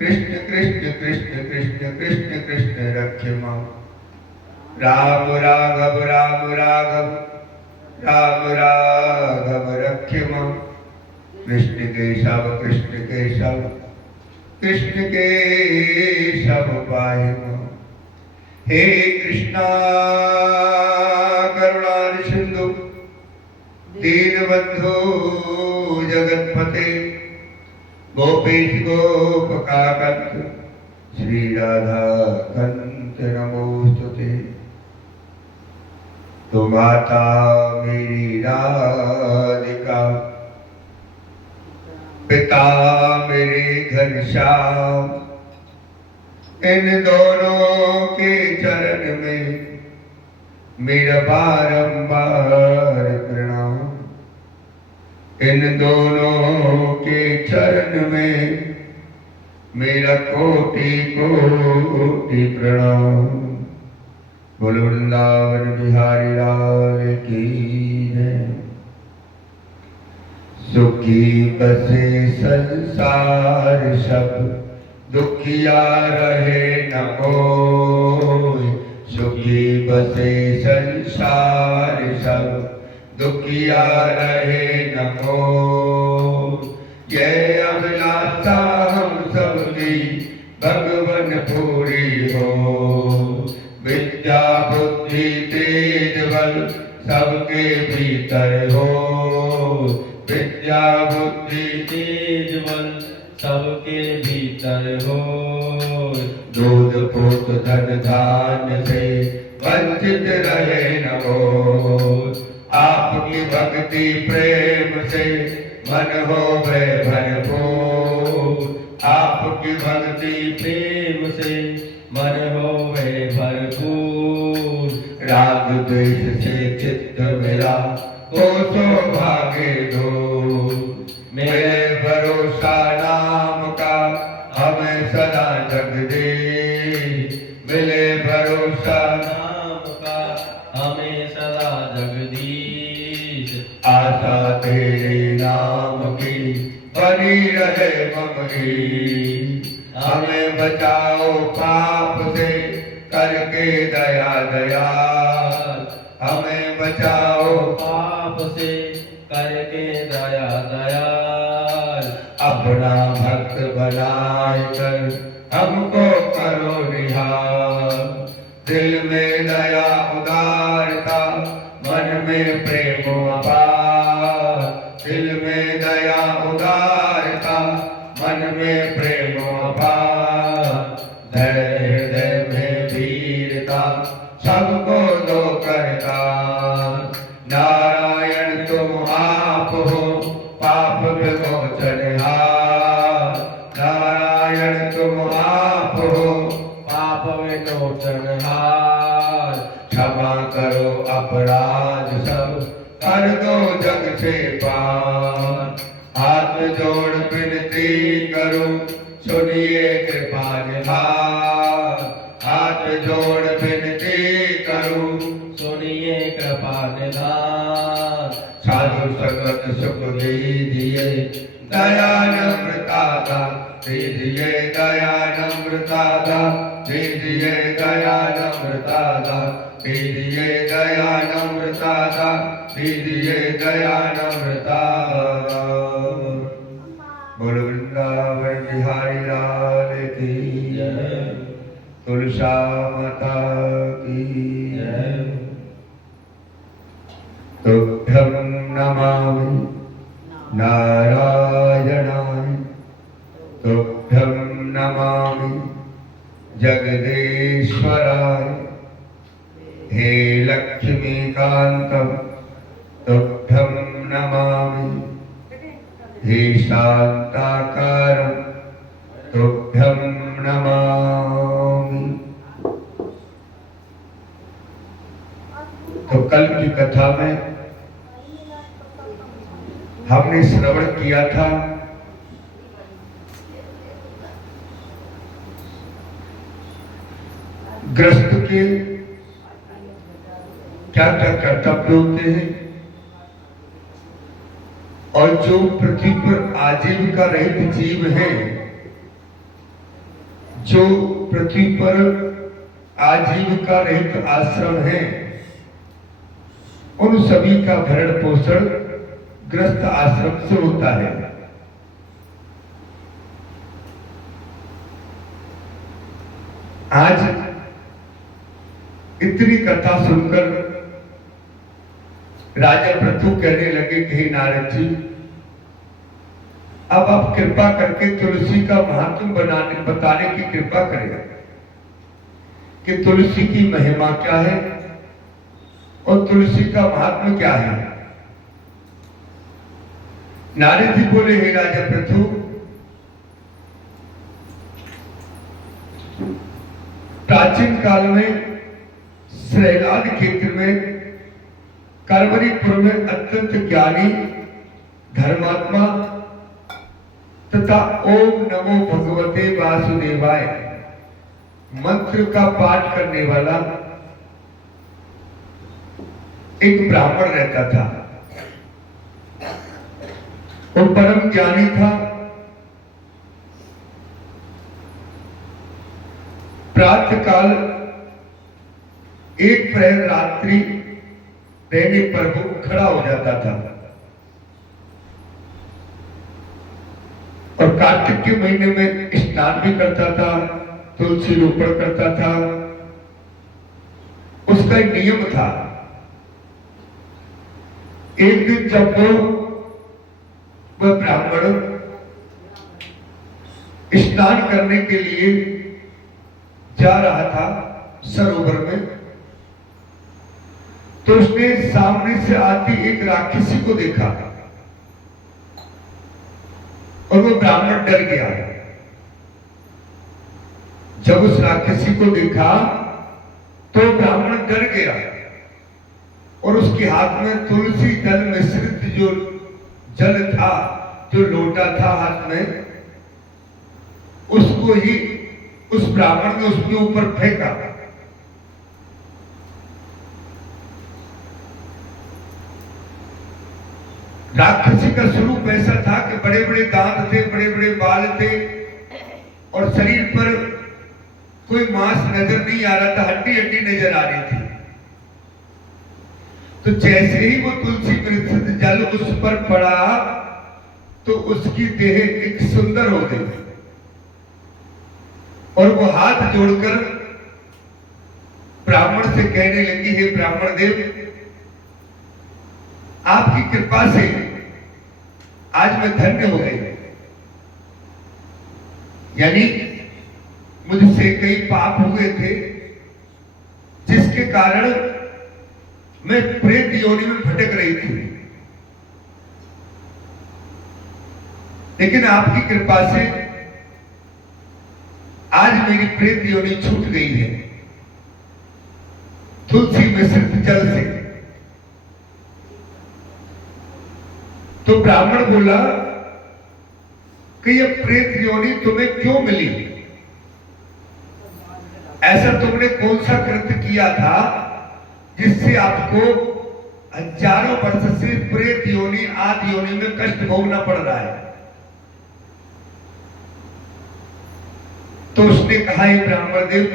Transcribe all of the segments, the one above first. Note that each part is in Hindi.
कृष्ण कृष्ण कृष्ण कृष्ण कृष्ण कृष्ण रक्ष मां। राम राघव राम राघव राम राघव रक्ष मां। कृष्ण केशव कृष्ण केशव पाहि मां। हे कृष्णा करुणा सिंधु दीनबंधु जगतपते गोपेश गोपकाकंत श्री राधा कंत नमोस्तुते। तो माता मेरी राधिका पिता मेरे घनश्याम इन दोनों के चरण में मेरा बारंबार प्रणाम। इन दोनों के चरण में मेरा कोटि कोटि प्रणाम। बोलो वृंदावन बिहारी लाल की जय। सुखी बसे संसार सब दुखिया रहे न कोई। सुखी बसे संसार सब दुखिया रहे न कोई। ये अभिलाषा हम सबकी भगवन पूरी हो। विद्या बुद्धि तेज बल सबके भीतर हो। विद्या बुद्धि तेज बल सबके भीतर हो। दूध पूत धन धान्य से वंचित रहे न हो। आपकी भक्ति प्रेम से मन हो वह भरपूर। आपकी भक्ति प्रेम से मन हो वह भरपूर। राग द्वेष से चित्त मेरा को सौभाग्य दो। मेरे भरोसा नाम का हमें सदा जग दे। मिले भरोसा नाम का हमें सदा जगदीश। आशा तेरे नाम की बनी रहे ममरी। हमें बचाओ पाप से करके दया दयाल। हमें बचाओ पाप से करके दया दयाल। अपना भक्त बनाए कर हमको करो निहाल। दिल में दया उदारता मन में प्रेम अपार। दिल में दया उदारता मन में प्रेम अपार। धैर्य हृदय में वीरता सबको दो करता। नारायण तुम आप हो पाप विमोचनहार। नारायण तुम आप हो पाप विमोचनहार। क्षमा करो अपराध सब कर दो जग से पार। हाथ जोड़ विनती करूं सुनिए कृपा निधान। हाथ जोड़ विनती करूं सुनिए कृपा निधान। साधु संगत सुख दीजिए दया नम्रता दीजिए। दया नम्रता दीजिए। दया नम्रता दीजिए। दया नम्रता दीजिए। दया नम्रता। बोलो वृंदावन बिहारी लाल की जय। तुलसा माता की जय। तुभ्यं नमामि नारायणाय। तुभ्यं नमामि जगदीश्वराय। हे लक्ष्मीकान्तं तुभ्यं नमामि। हे शान्ताकारं तुभ्यं नमामि। तो कल की कथा में हमने श्रवण किया था ग्रस्त के क्या क्या कर्तव्य होते हैं और जो पृथ्वी पर आजीविका रहित जीव हैं जो पृथ्वी पर आजीविका रहित आश्रम है, उन सभी का भरण पोषण ग्रस्त आश्रम से होता है। आज इतनी कथा सुनकर राजा पृथु कहने लगे कि हे नारद जी, अब आप कृपा करके तुलसी का महात्म्य बताने की कृपा करें कि तुलसी की महिमा क्या है और तुलसी का महात्म्य क्या है। नारद जी बोले, हे राजा पृथु, प्राचीन काल में श्रेलाद क्षेत्र में करवरीपुर में अत्यंत ज्ञानी धर्मात्मा तथा ओम नमो भगवते वासुदेवाय मंत्र का पाठ करने वाला एक ब्राह्मण रहता था। वो परम ज्ञानी था। प्रातः काल एक प्रहर रात्रि रहने पर वो खड़ा हो जाता था और कार्तिक के महीने में स्नान भी करता था, तुलसी रोपण करता था। उसका एक नियम था। एक दिन जब वह ब्राह्मण स्नान करने के लिए जा रहा था सरोवर में, तो उसने सामने से आती एक राक्षसी को देखा और वो ब्राह्मण डर गया। जब उस राक्षसी को देखा तो ब्राह्मण डर गया और उसके हाथ में तुलसी दल मिश्रित जो जल था, जो लोटा था हाथ में, उसको ही उस ब्राह्मण ने उसके ऊपर फेंका। राक्षसी का स्वरूप ऐसा था कि बड़े बड़े दांत थे, बड़े बड़े बाल थे और शरीर पर कोई मांस नजर नहीं आ रहा था, हड्डी हड्डी नजर आ रही थी। तो जैसे ही वो तुलसी मिश्रित जल उस पर पड़ा तो उसकी देह एक सुंदर हो गई और वो हाथ जोड़कर ब्राह्मण से कहने लगी, हे ब्राह्मण देव, आपकी कृपा से आज मैं धन्य हो गई। यानी मुझसे कई पाप हुए थे जिसके कारण मैं प्रेत योनि में भटक रही थी, लेकिन आपकी कृपा से आज मेरी प्रेत योनि छूट गई है तुलसी मिश्रित जल से। तो ब्राह्मण बोला कि यह प्रेत योनि तुम्हें क्यों मिली? ऐसा तुमने कौन सा कृत्य किया था जिससे आपको हजारों वर्ष से प्रेत योनि आदि योनि में कष्ट भोगना पड़ रहा है? तो उसने कहा, हे ब्राह्मण देव,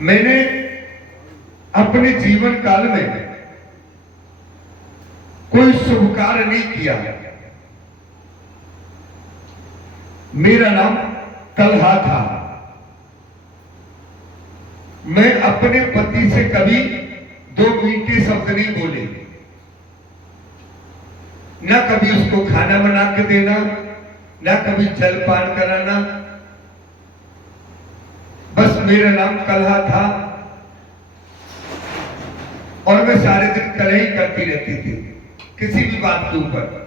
मैंने अपने जीवन काल में कोई शुभ कार्य नहीं किया। मेरा नाम तलहा था। मैं अपने पति से कभी दो मीठे शब्द नहीं बोले, न कभी उसको खाना बना के देना, न कभी जलपान कराना। बस मेरा नाम कलहा था और मैं सारे दिन कलह ही करती रहती थी किसी भी बात के ऊपर।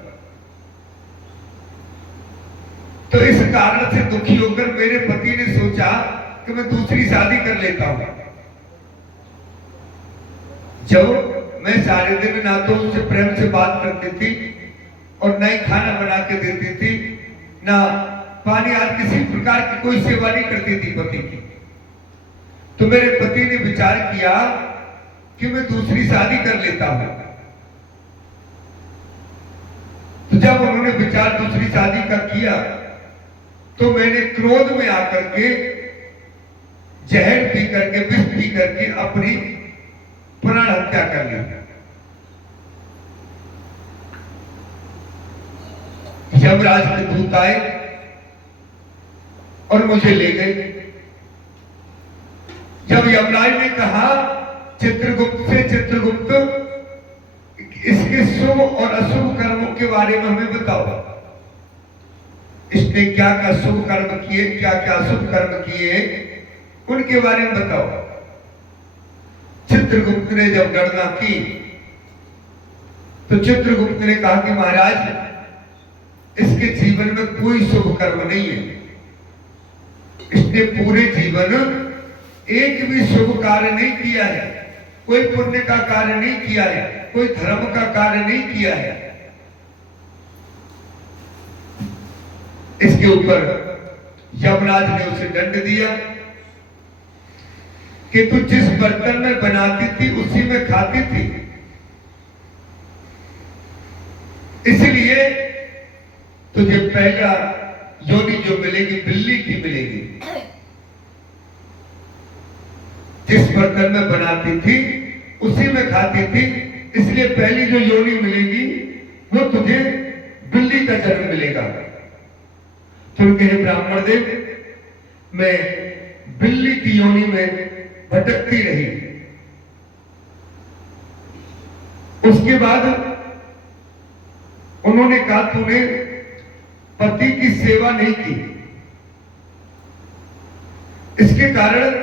तो इस कारण से दुखी होकर मेरे पति ने सोचा कि मैं दूसरी शादी कर लेता हूं। जब मैं सारे दिन ना तो उससे प्रेम से बात करती थी और न ही खाना बना के देती थी, ना पानी आदि किसी प्रकार की कोई सेवा नहीं करती थी पति की, तो मेरे पति ने विचार किया कि मैं दूसरी शादी कर लेता हूं। तो जब उन्होंने विचार दूसरी शादी का किया किया तो मैंने क्रोध में आकर के जहर पी करके, विष पी करके अपनी प्राण हत्या कर ली। यमराज के दूत आए और मुझे ले गए। जब यमराज ने कहा चित्रगुप्त से, चित्रगुप्त इसके शुभ और अशुभ कर्मों के बारे में हमें बताओ, इसने क्या क्या शुभ कर्म किए, क्या क्या अशुभ कर्म किए, उनके बारे में बताओ। चित्रगुप्त ने जब गणना की तो चित्रगुप्त ने कहा कि महाराज इसके जीवन में कोई शुभ कर्म नहीं है, इसने पूरे जीवन एक भी शुभ कार्य नहीं किया है, कोई पुण्य का कार्य नहीं किया है, कोई धर्म का कार्य नहीं किया है। इसके ऊपर यमराज ने उसे दंड दिया कि तू जिस बर्तन में बनाती थी उसी में खाती थी, इसलिए तुझे पहला योनि जो मिलेगी बिल्ली की मिलेगी। जिस बर्तन में बनाती थी उसी में खाती थी, इसलिए पहली जो योनि मिलेगी वो तुझे बिल्ली का जन्म मिलेगा। तो कहे ब्राह्मण देव, मैं बिल्ली की योनि में भटकती रही। उसके बाद उन्होंने कहा तूने पति की सेवा नहीं की, इसके कारण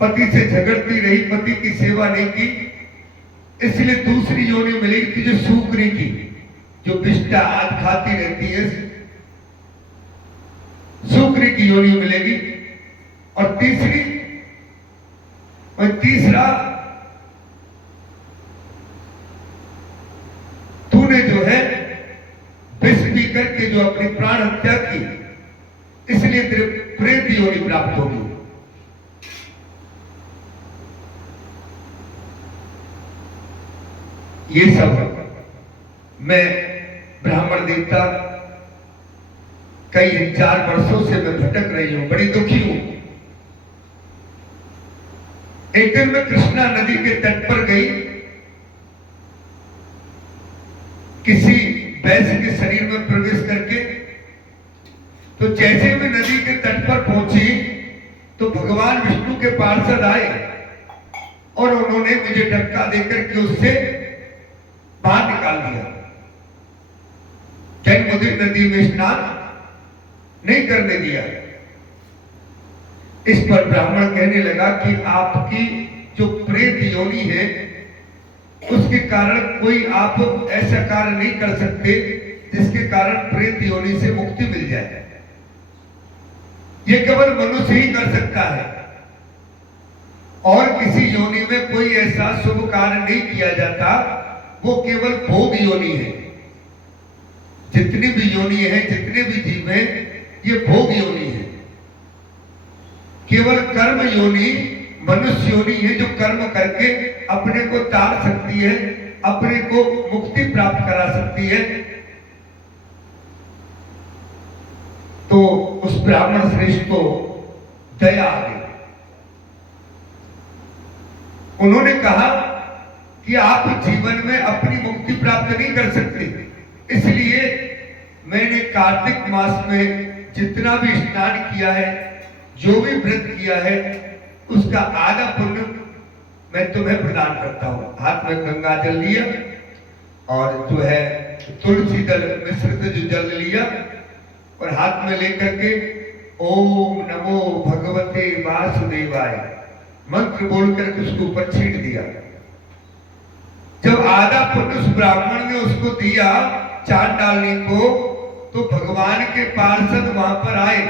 पति से झगड़ती रही, पति की सेवा नहीं की, इसलिए दूसरी योनि मिलेगी तुझे सूकरी की, जो बिष्टा आद खाती रहती है, सूकरी की योनि मिलेगी। और तीसरा तूने जो है विष पी करके जो अपनी प्राण हत्या की, इसलिए तेरे प्रेत योनि प्राप्त होगी। ये सब मैं ब्राह्मण देवता कई 4 वर्षों से मैं भटक रही हूं, बड़ी दुखी हूं। एक दिन मैं कृष्णा नदी के तट पर गई, किसी वैश्य के शरीर में प्रवेश करके, तो जैसे मैं नदी के तट पर पहुंची तो भगवान विष्णु के पार्षद आए और उन्होंने मुझे धक्का देकर के उससे बाहर निकाल दिया। जन्मोदय नदी में स्नान नहीं करने दिया। इस पर ब्राह्मण कहने लगा कि आपकी जो प्रेत योनि है उसके कारण कोई आप ऐसा कार्य नहीं कर सकते जिसके कारण प्रेत योनि से मुक्ति मिल जाए। ये केवल मनुष्य ही कर सकता है और किसी योनि में कोई ऐसा शुभ कार्य नहीं किया जाता, वो केवल भोग योनि है। जितनी भी योनि है, जितने भी जीव हैं, ये भोग योनि है। केवल कर्म योनि मनुष्य योनि है जो कर्म करके अपने को तार सकती है, अपने को मुक्ति प्राप्त करा सकती है। तो उस ब्राह्मण श्रेष्ठ को दया आ गई। उन्होंने कहा कि आप जीवन में अपनी मुक्ति प्राप्त नहीं कर सकते, इसलिए मैंने कार्तिक मास में जितना भी स्नान किया है, जो भी व्रत किया है, उसका आधा पुण्य मैं तुम्हें प्रदान करता हूं। हाथ में गंगा जल लिया और जो है तुलसी दल मिश्रित जो जल लिया और हाथ में लेकर के ओम नमो भगवते वासुदेवाय मंत्र बोलकर उसके ऊपर छींट दिया। जब आधा पुण्य उस ब्राह्मण ने उसको दिया चाट डालने को, तो भगवान के पार्षद वहां पर आए।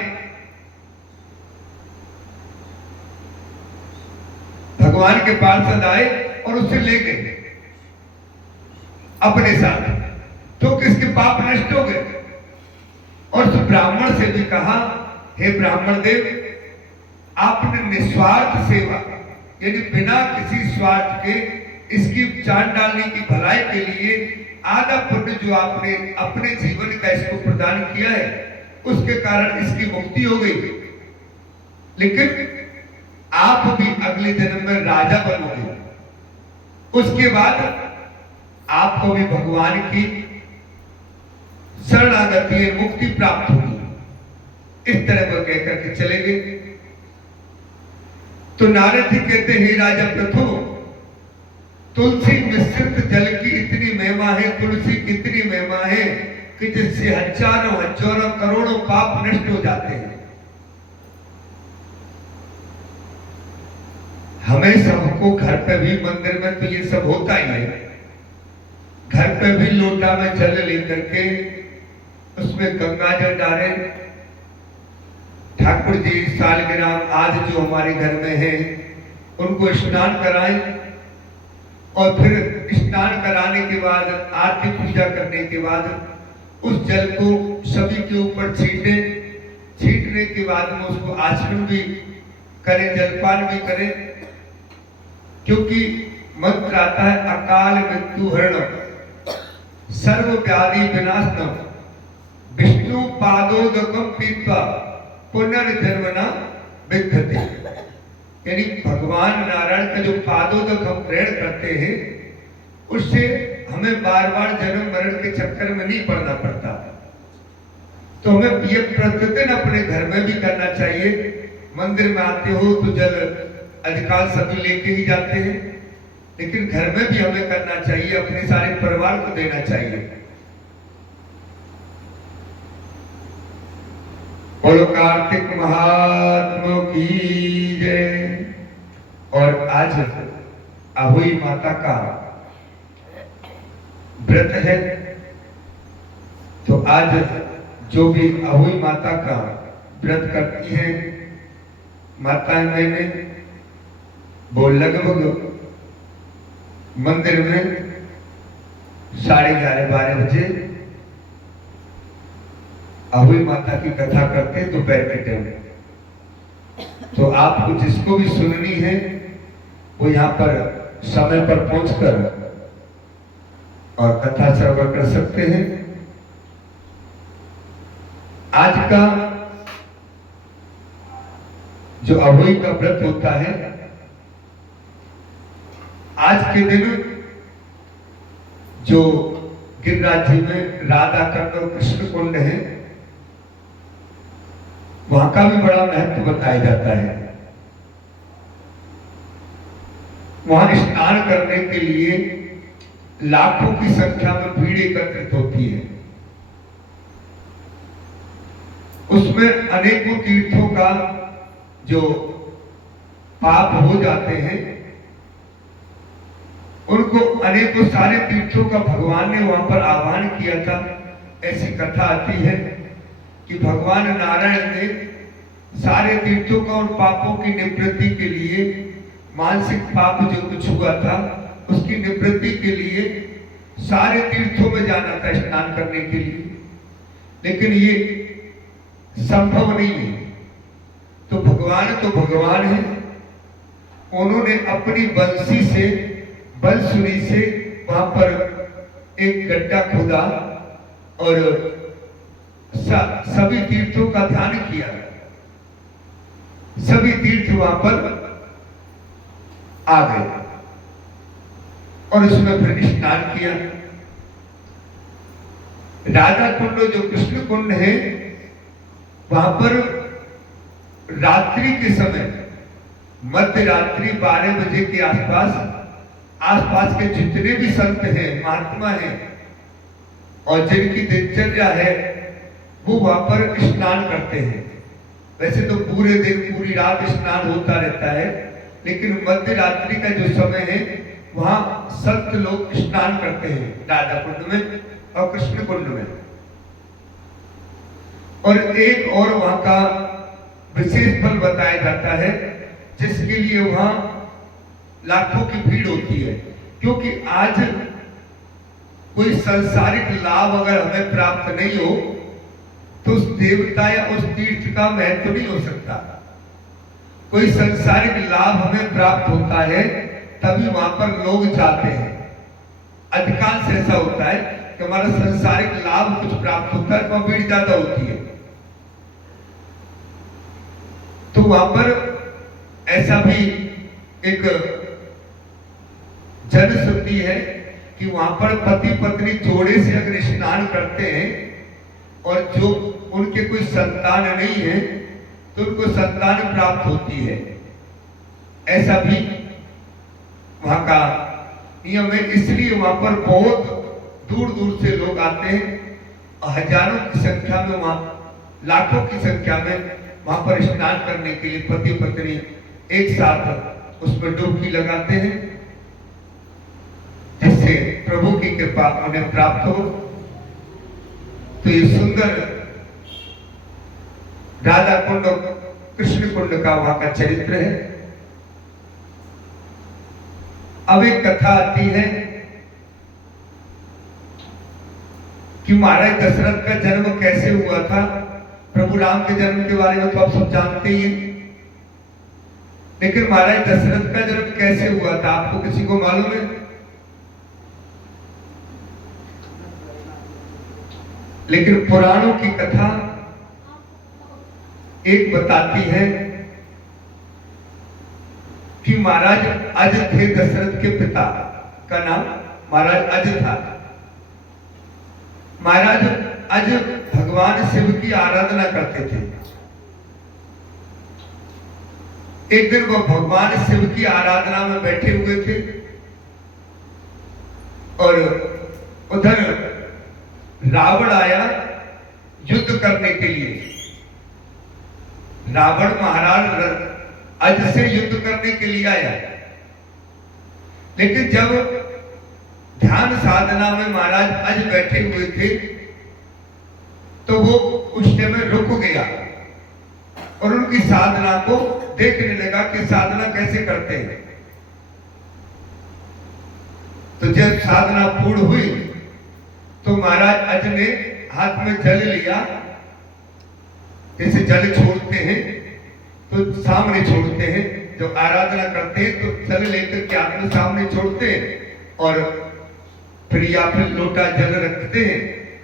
भगवान के पार्षद आए और उसे ले गए अपने साथ, तो किसके पाप नष्ट हो गए। और उस ब्राह्मण से भी कहा, हे ब्राह्मण देव, आपने निस्वार्थ सेवा यानी बिना किसी स्वार्थ के इसकी जान डालने की भलाई के लिए आधा पुण्य जो आपने अपने जीवन का इसको प्रदान किया है, उसके कारण इसकी मुक्ति हो गई। लेकिन आप भी अगले जन्म में राजा बनोगे, उसके बाद आपको भी भगवान की शरणागति मुक्ति प्राप्त होगी। इस तरह वो कहकर के चले गए। तो नारद जी कहते हैं, राजा प्रथु, तुलसी मिश्रित जल की इतनी महिमा है, तुलसी कितनी महिमा है कि जिससे हजारों हजारों करोड़ों पाप नष्ट हो जाते हैं। हमें सबको घर पे भी, मंदिर में तो ये सब होता ही है, घर पे भी लोटा में जल लेकर के उसमें गंगा जल डाले, ठाकुर जी सालगिराह आज जो हमारे घर में है उनको स्नान कराएं, और फिर स्नान कराने के बाद आरती पूजा करने के बाद उस जल को सभी के ऊपर छींटने के बाद में उसको आचमन भी करें, जलपान भी करें, क्योंकि मंत्र आता है, अकाल मृत्यु हरणम सर्व व्याधि विनाशनम विष्णु पादोदकम पीत्वा पुनर्जन्मना विद्धते। यानी भगवान नारायण का जो पादोदक हम ग्रहण करते हैं, उससे हमें बार बार जन्म मरण के चक्कर में नहीं पड़ना पड़ता। तो हमें ये प्रतिदिन अपने घर में भी करना चाहिए। मंदिर में आते हो तो जल अधिकांश सभी लेके ही जाते हैं, लेकिन घर में भी हमें करना चाहिए, अपने सारे परिवार को देना चाहिए। बोलो कार्तिक महात्मा की जय। और आज अहोई माता का व्रत है, तो आज जो भी अहोई माता का व्रत करती हैं माताएं बहनें, वो लगभग मंदिर में 11:30-12 बजे अहोई माता की कथा करते हैं दोपहर के टाइम। तो आपको जिसको भी सुननी है वो यहाँ पर समय पर पहुंचकर और कथा श्रवण कर सकते हैं। आज का जो अहोई का व्रत होता है, आज के दिन जो गिरिराज जी में राधा कुंड और कृष्ण कुंड है, वहां का भी बड़ा महत्व बताया जाता है। वहां स्नान करने के लिए लाखों की संख्या में भीड़ एकत्रित होती है। उसमें अनेकों तीर्थों का जो पाप हो जाते हैं, उनको अनेकों सारे तीर्थों का भगवान ने वहां पर आह्वान किया था। ऐसी कथा आती है कि भगवान नारायण ने सारे तीर्थों का उन पापों की निवृत्ति के लिए, मानसिक पाप जो कुछ हुआ था उसकी निवृत्ति के लिए सारे तीर्थों में जाना था स्नान करने के लिए, लेकिन ये संभव नहीं है। तो भगवान है, उन्होंने अपनी बंसी से, बंसुरी से वहां पर एक गड्ढा खोदा और सभी तीर्थों का ध्यान किया। सभी तीर्थ वहां पर आ गए और उसमें फिर स्नान किया। राधा कुंड जो कृष्ण कुंड है, वहां पर रात्रि के समय, मध्य रात्रि 12 बजे के आसपास के जितने भी संत हैं, महात्मा हैं और जिनकी दिनचर्या है, वो वहां पर स्नान करते हैं। वैसे तो पूरे दिन पूरी रात स्नान होता रहता है, लेकिन मध्य रात्रि का जो समय है वहां संत लोग स्नान करते हैं, राधा कुंड में और कृष्ण कुंड में। और एक और वहां का विशेष फल बताया जाता है, जिसके लिए वहां लाखों की भीड़ होती है। क्योंकि आज कोई सांसारिक लाभ अगर हमें प्राप्त नहीं हो तो उस देवता या उस तीर्थ का महत्व नहीं हो सकता। कोई सांसारिक लाभ हमें प्राप्त होता है तभी वहां पर लोग जाते हैं। अधिकांश ऐसा होता है कि हमारा सांसारिक लाभ कुछ प्राप्त होता है, वहां भीड़ ज्यादा होती है। तो वहां पर ऐसा भी एक जनश्रुति है कि वहां पर पति पत्नी जोड़े से अगर स्नान करते हैं और जो उनके कोई संतान नहीं है तो उनको संतान प्राप्त होती है। ऐसा भी वहां का नियम है। इसलिए वहां पर बहुत दूर दूर से लोग आते हैं, हजारों की संख्या में, वहां लाखों की संख्या में वहां पर स्नान करने के लिए पति पत्नी एक साथ उसमें डुबकी लगाते हैं, जिससे प्रभु की कृपा उन्हें प्राप्त हो। तो ये सुंदर राधा कुंड और कृष्ण कुंड का वहां का चरित्र है। अब एक कथा आती है कि महाराज दशरथ का जन्म कैसे हुआ था। प्रभु राम के जन्म के बारे में तो आप सब जानते ही हैं, लेकिन महाराज दशरथ का जन्म कैसे हुआ था आपको किसी को मालूम है? लेकिन पुराणों की कथा एक बताती है कि महाराज अज थे, दशरथ के पिता का नाम महाराज अज था। महाराज अज भगवान शिव की आराधना करते थे। एक दिन वो भगवान शिव की आराधना में बैठे हुए थे और उधर रावण आया युद्ध करने के लिए। रावण महाराज अज से युद्ध करने के लिए आया, लेकिन जब ध्यान साधना में महाराज अज बैठे हुए थे तो वो उस समय रुक गया और उनकी साधना को देखने लगा कि साधना कैसे करते हैं। तो जब साधना पूर्ण हुई तो महाराज अज ने हाथ में जल लिया, जैसे जल छोड़ते हैं तो सामने छोड़ते हैं, जब आराधना करते हैं तो जल लेकर के हाथ में सामने छोड़ते हैं और फिर या फिर लोटा जल रखते हैं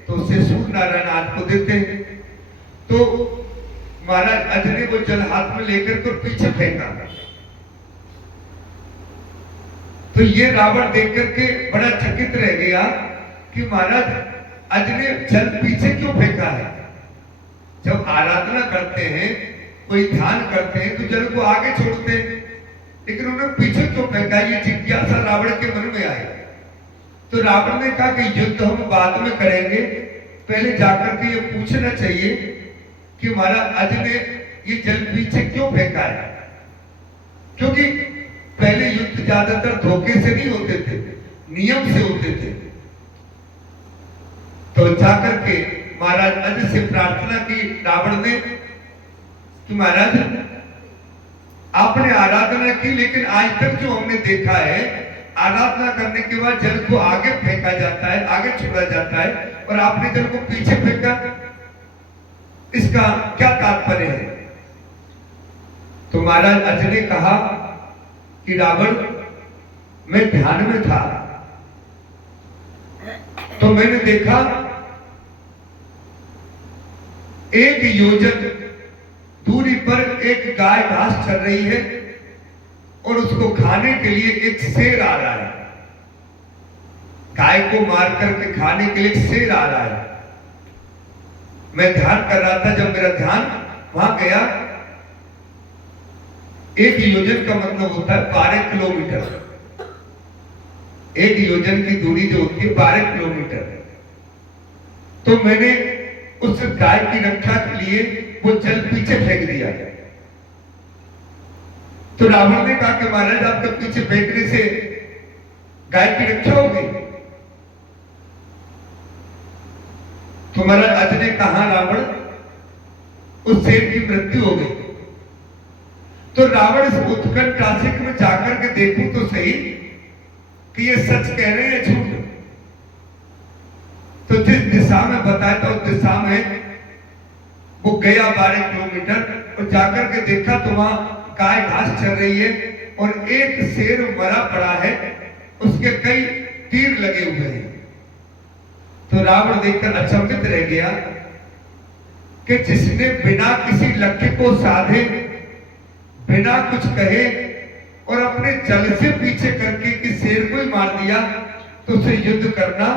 तो उसे सूर्य नारायण हाथ को देते हैं। तो महाराज अज ने वो जल हाथ में लेकर तो पीछे फेंका। तो ये रावण देख करके बड़ा चकित रह गया कि महाराज अज ने जल पीछे क्यों फेंका है। जब आराधना करते हैं, कोई ध्यान करते हैं तो जल को आगे छोड़ते हैं, लेकिन उन्होंने पीछे क्यों फेंका, ये जिज्ञासा रावण के मन में आई। तो रावण ने कहा कि युद्ध हम बाद में करेंगे, पहले जाकर के ये पूछना चाहिए कि महाराज अज ने ये जल पीछे क्यों फेंका है। क्योंकि पहले युद्ध ज्यादातर धोखे से नहीं होते थे, नियम से होते थे। तो जाकर के महाराज अज से प्रार्थना की रावण ने कि महाराज आपने आराधना की, लेकिन आज तक जो हमने देखा है आराधना करने के बाद जल को आगे फेंका जाता है, आगे छोड़ा जाता है, और आपने जल को पीछे फेंका, इसका क्या तात्पर्य है। तो महाराज अज ने कहा कि रावण मैं ध्यान में था तो मैंने देखा एक योजन दूरी पर एक गाय घास चल रही है और उसको खाने के लिए एक शेर आ रहा है। गाय को मार करके खाने के लिए एक शेर आ रहा है। मैं ध्यान कर रहा था, जब मेरा ध्यान वहां गया, एक योजन का मतलब होता है 12 किलोमीटर। एक योजन की दूरी जो होती है 12 किलोमीटर। तो मैंने उस गाय की रक्षा के लिए वो जल पीछे फेंक दिया। तो रावण ने कहा कि महाराज आपके पीछे फेंकने से गाय की रक्षा होगी। तो महाराज अज ने कहा रावण उस शेर की मृत्यु हो गई। तो रावण इस उत्कंठा से मैं जाकर के देखूं तो सही कि ये सच कह रहे हैं झूठ। तो जिस दिशा में बताया था उस दिशा में वो गया 12 किलोमीटर और जाकर के देखा तो वहां गाय घास चल रही है और एक शेर मरा पड़ा है, उसके कई तीर लगे हुए हैं। तो रावण देखकर अचंभित रह गया कि जिसने बिना किसी लक्ष्य को साधे, बिना कुछ कहे और अपने जल से पीछे करके कि शेर को ही मार दिया, तो उसे युद्ध करना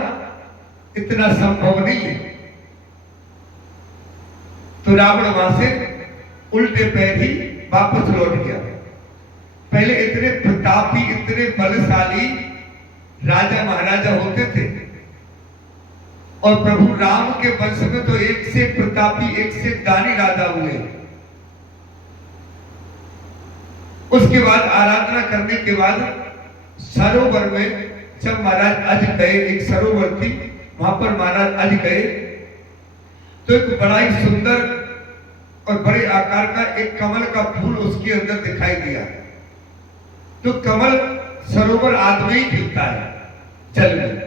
इतना संभव नहीं है। तो रावण वहां से उल्टे पैर ही वापस लौट गया। पहले इतने प्रतापी, इतने बलशाली राजा महाराजा होते थे, और प्रभु राम के वंश में तो एक से प्रतापी, एक से दानी राजा हुए। उसके बाद आराधना करने के बाद सरोवर में जब महाराज अज गए, एक सरोवर थी, वहां पर महाराज अज गए, तो एक बड़ा ही सुंदर और बड़े आकार का एक कमल का फूल उसके अंदर दिखाई दिया। तो कमल सरोवर आदि में ही खिलता है, जल में।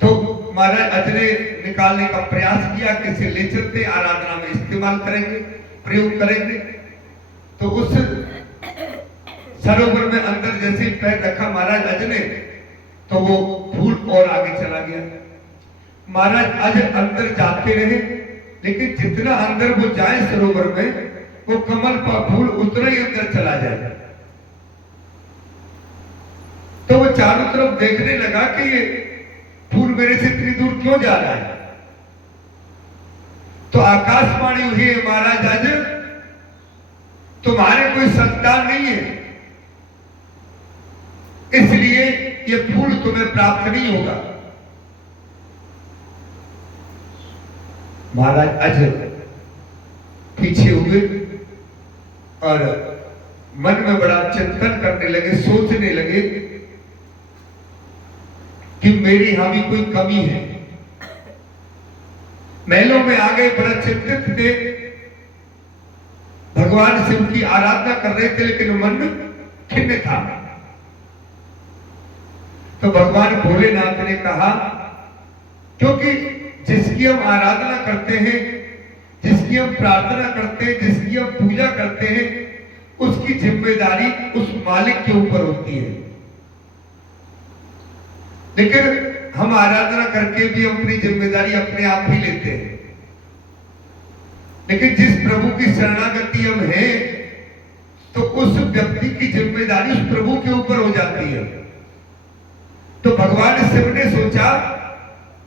तो महाराज अज ने निकालने का प्रयास किया कि इसे ले चलते, आराधना में इस्तेमाल करेंगे, प्रयोग करेंगे। तो उस सरोवर में अंदर जैसे ही पैर रखा महाराज अज ने, तो वो फूल और आगे चला गया। महाराज अज अंदर जाते रहे, लेकिन जितना अंदर वो जाए सरोवर में, वो कमल का फूल उतना ही अंदर चला जाए। तो वो चारों तरफ देखने लगा कि ये फूल मेरे से इतनी दूर क्यों जा रहा है। तो आकाशवाणी हुई, महाराज अज तुम्हारे कोई संतान नहीं है, इसलिए ये फूल तुम्हें प्राप्त नहीं होगा। महाराज अज पीछे हुए और मन में बड़ा चिंतन करने लगे, सोचने लगे कि मेरी यहां भी कोई कमी है। महलों में आ गए, बड़ा चिंतित थे, भगवान शिव की आराधना कर रहे थे, लेकिन मन खिन्न था। तो भगवान भोलेनाथ ने कहा, क्योंकि जिसकी हम आराधना करते हैं, जिसकी हम प्रार्थना करते हैं, जिसकी हम पूजा करते हैं, उसकी जिम्मेदारी उस मालिक के ऊपर होती है। लेकिन हम आराधना करके भी अपनी जिम्मेदारी अपने आप ही लेते हैं। लेकिन जिस प्रभु की शरणागति हम हैं, तो उस व्यक्ति की जिम्मेदारी उस प्रभु के ऊपर हो जाती है। तो भगवान शिव ने सोचा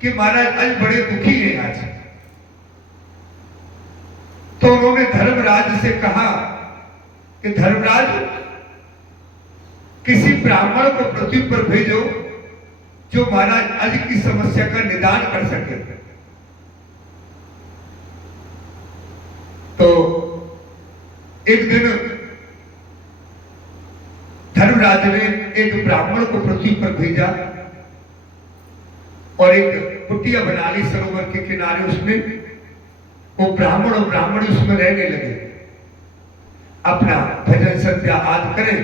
कि महाराज आज बड़े दुखी हैं आज। तो उन्होंने धर्मराज से कहा कि धर्मराज, किसी ब्राह्मण को पृथ्वी पर भेजो जो महाराज आज की समस्या का निदान कर सके। तो एक दिन धर्मराज ने एक ब्राह्मण को पृथ्वी पर भेजा और एक कुटिया बना ली सरोवर के किनारे। उसमें वो ब्राह्मण और ब्राह्मणी उसमें रहने लगे, अपना भजन संध्या आदि करें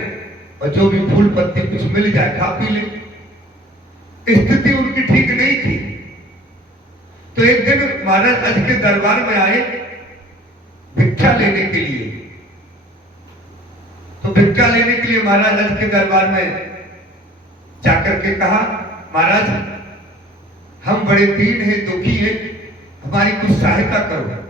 और जो भी फूल पत्ती कुछ मिल जाए खा पी ले। स्थिति उनकी ठीक नहीं थी। तो एक दिन महाराज अज के दरबार में आए भिक्षा लेने के लिए। तो भिक्षा लेने के लिए महाराज अज के दरबार में जाकर के कहा, महाराज हम बड़े दीन हैं, दुखी हैं, हमारी कुछ सहायता करो।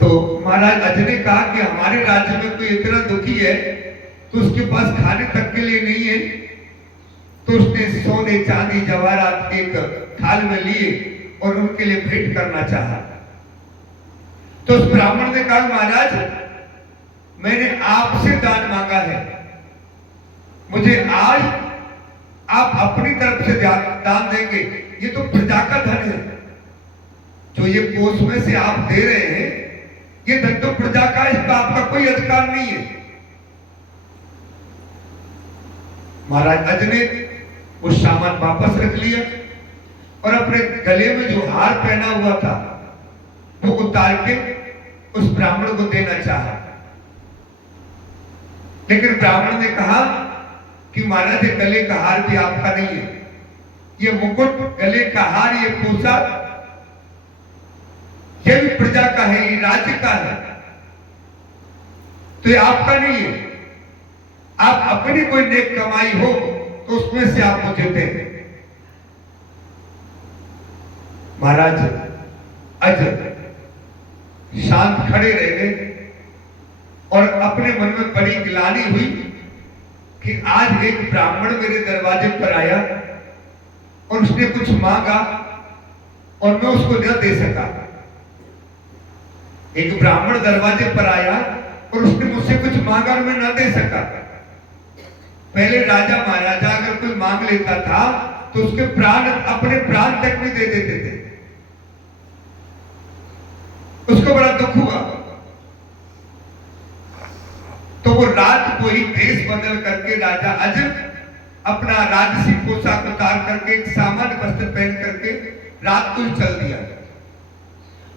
तो महाराज अज ने कहा कि हमारे राज्य में कोई इतना दुखी है तो उसके पास खाने तक के लिए नहीं है। तो उसने सोने चांदी जवाहरात एक थाल में लिए और उनके लिए भेंट करना चाहा। तो उस ब्राह्मण ने कहा, महाराज मैंने आपसे दान मांगा है, मुझे आज आप अपनी तरफ से दान देंगे। ये तो प्रजा का धन है, जो ये कोष में से आप दे रहे हैं, ये धन तो प्रजा का, इस पर आपका कोई अधिकार नहीं है। महाराज अज ने वो सामान वापस रख लिया और अपने गले में जो हार पहना हुआ था वो उतार के उस ब्राह्मण को देना चाहा। लेकिन ब्राह्मण ने कहा कि महाराज ये गले का हार भी आपका नहीं है, ये मुकुट, गले का हार, ये पोशाक, ये भी प्रजा का है, ये राज्य का है। तो ये आपका नहीं है। आप अपनी कोई नेक कमाई हो तो उसमें से आप मुझे दें। महाराज अज शांत खड़े रह गए और अपने मन में बड़ी गिलानी हुई कि आज एक ब्राह्मण मेरे दरवाजे पर आया और उसने कुछ मांगा और मैं उसको न दे सका। एक ब्राह्मण दरवाजे पर आया और उसने मुझसे कुछ मांगा और मैं न दे सका। पहले राजा महाराजा अगर कोई मांग लेता था तो उसके प्राण, अपने प्राण तक भी दे देते थे। उसको बड़ा दुख हुआ। तो वो रात को ही भेष बदल करके राजा अज अपना राजसी पोशाक उतार करके एक सामान्य वस्त्र पहन करके रात को ही चल दिया।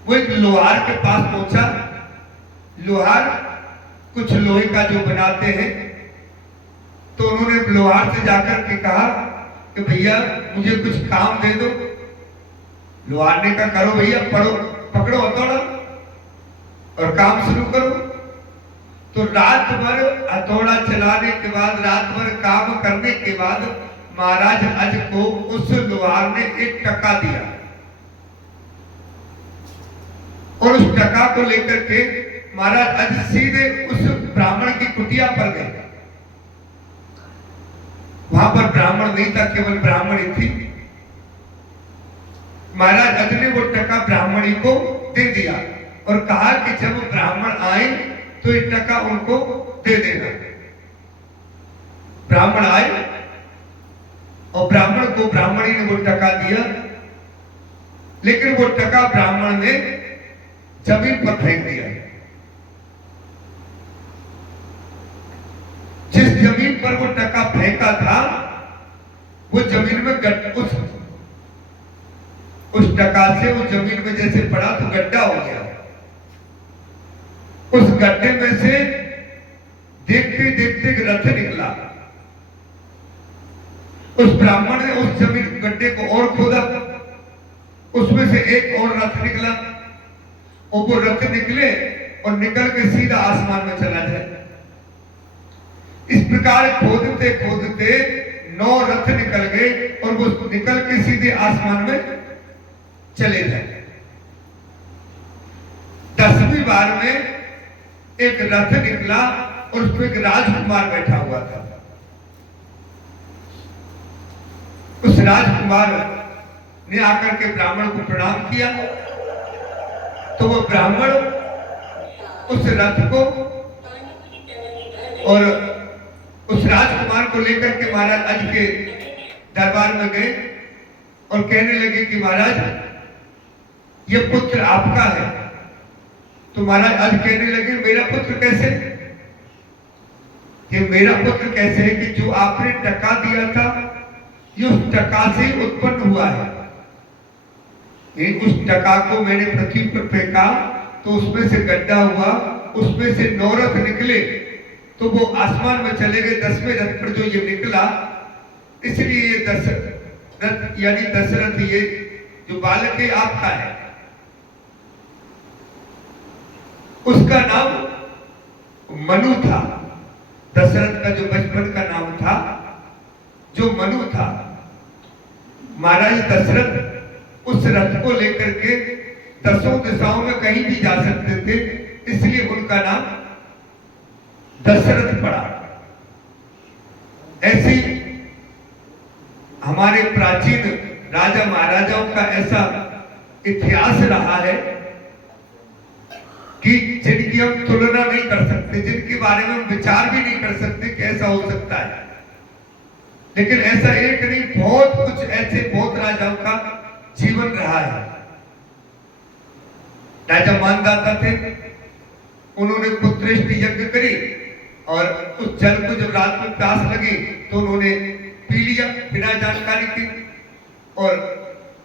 वो एक लोहार के पास पहुंचा। लोहार कुछ लोहे का जो बनाते हैं, तो उन्होंने लोहार से जाकर के कहा कि भैया मुझे कुछ काम दे दो। लोहार ने कहा करो भैया, पकड़ो हथौड़ा और काम शुरू करो। तो रात भर हथौड़ा चलाने के बाद, रात भर काम करने के बाद महाराज अज को उस लोहार ने 1 टका दिया और उस टका को लेकर के महाराज अज सीधे उस ब्राह्मण की कुटिया पर गए। वहां पर ब्राह्मण नहीं था, केवल ब्राह्मणी थी। महाराज अज ने वो टका ब्राह्मणी को दे दिया और कहा कि जब ब्राह्मण आए तो ये टका उनको दे देना। ब्राह्मण आए और ब्राह्मण को ब्राह्मणी ने वो टका दिया, लेकिन वो टका ब्राह्मण ने जमीन पर फेंक दिया। जिस जमीन पर वो टका फेंका था वो जमीन में उस टका से वो जमीन में जैसे पड़ा तो गड्ढा हो गया। उस गड्ढे में से देखते देखते एक रथ निकला। उस ब्राह्मण ने उस जमीन गड्ढे को और खोदा, उसमें से एक और रथ निकला और वो रथ निकले और निकल के सीधा आसमान में चला जाए। इस प्रकार खोदते खोदते 9 रथ निकल गए और वो निकल के सीधे आसमान में चले जाए। 10वीं बार में एक रथ निकला और उसमें एक राजकुमार बैठा हुआ था। उस राजकुमार ने आकर के ब्राह्मण को प्रणाम किया तो वो ब्राह्मण उस रथ को और उस राजकुमार को लेकर के महाराज अज के दरबार में गए और कहने लगे कि महाराज ये पुत्र आपका है। तो महाराज अज कहने लगे मेरा पुत्र कैसे? ये मेरा पुत्र कैसे है कि जो आपने टका दिया था ये उस टका से उत्पन्न हुआ है। ये उस टका को मैंने पृथ्वी पर फेंका तो उसमें से गड्ढा हुआ, उसमें से 9 रथ निकले तो वो आसमान में चले गए। 10वें रथ पर जो ये निकला, इसलिए ये दशरथ यानी दशरथ ये जो बालक है आपका है। उसका नाम मनु था। दशरथ का जो बचपन का नाम था जो मनु था। महाराज दशरथ उस रथ को लेकर के 10 दिशाओं में कहीं भी जा सकते थे, इसलिए उनका नाम दशरथ पड़ा। ऐसी हमारे प्राचीन राजा महाराजाओं का ऐसा इतिहास रहा है कि जिनकी हम तुलना नहीं कर सकते, जिनके बारे में हम विचार भी नहीं कर सकते कि ऐसा हो सकता है। लेकिन ऐसा एक नहीं, बहुत कुछ ऐसे बहुत राजाओं का जीवन रहा है। राजा मानदाता थे, उन्होंने पुत्रेष्टि यज्ञ करी और उस जल को जब रात में प्यास लगी तो उन्होंने पी लिया बिना जानकारी के और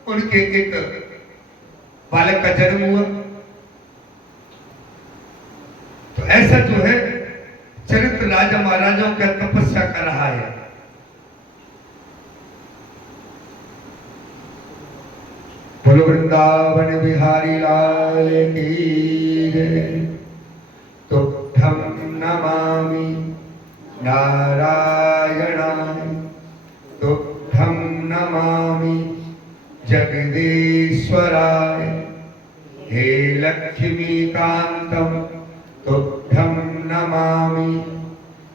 उनके एक बालक का जन्म हुआ। तो ऐसा जो है चरित्र राजा महाराजाओं का तपस्या कर रहा है। बोलो वृंदावन बिहारी लाल की जय। तुभ्यं नमः नमामि जगदीश्वराय। हे लक्ष्मीकान्तं तुभ्यं नमामि।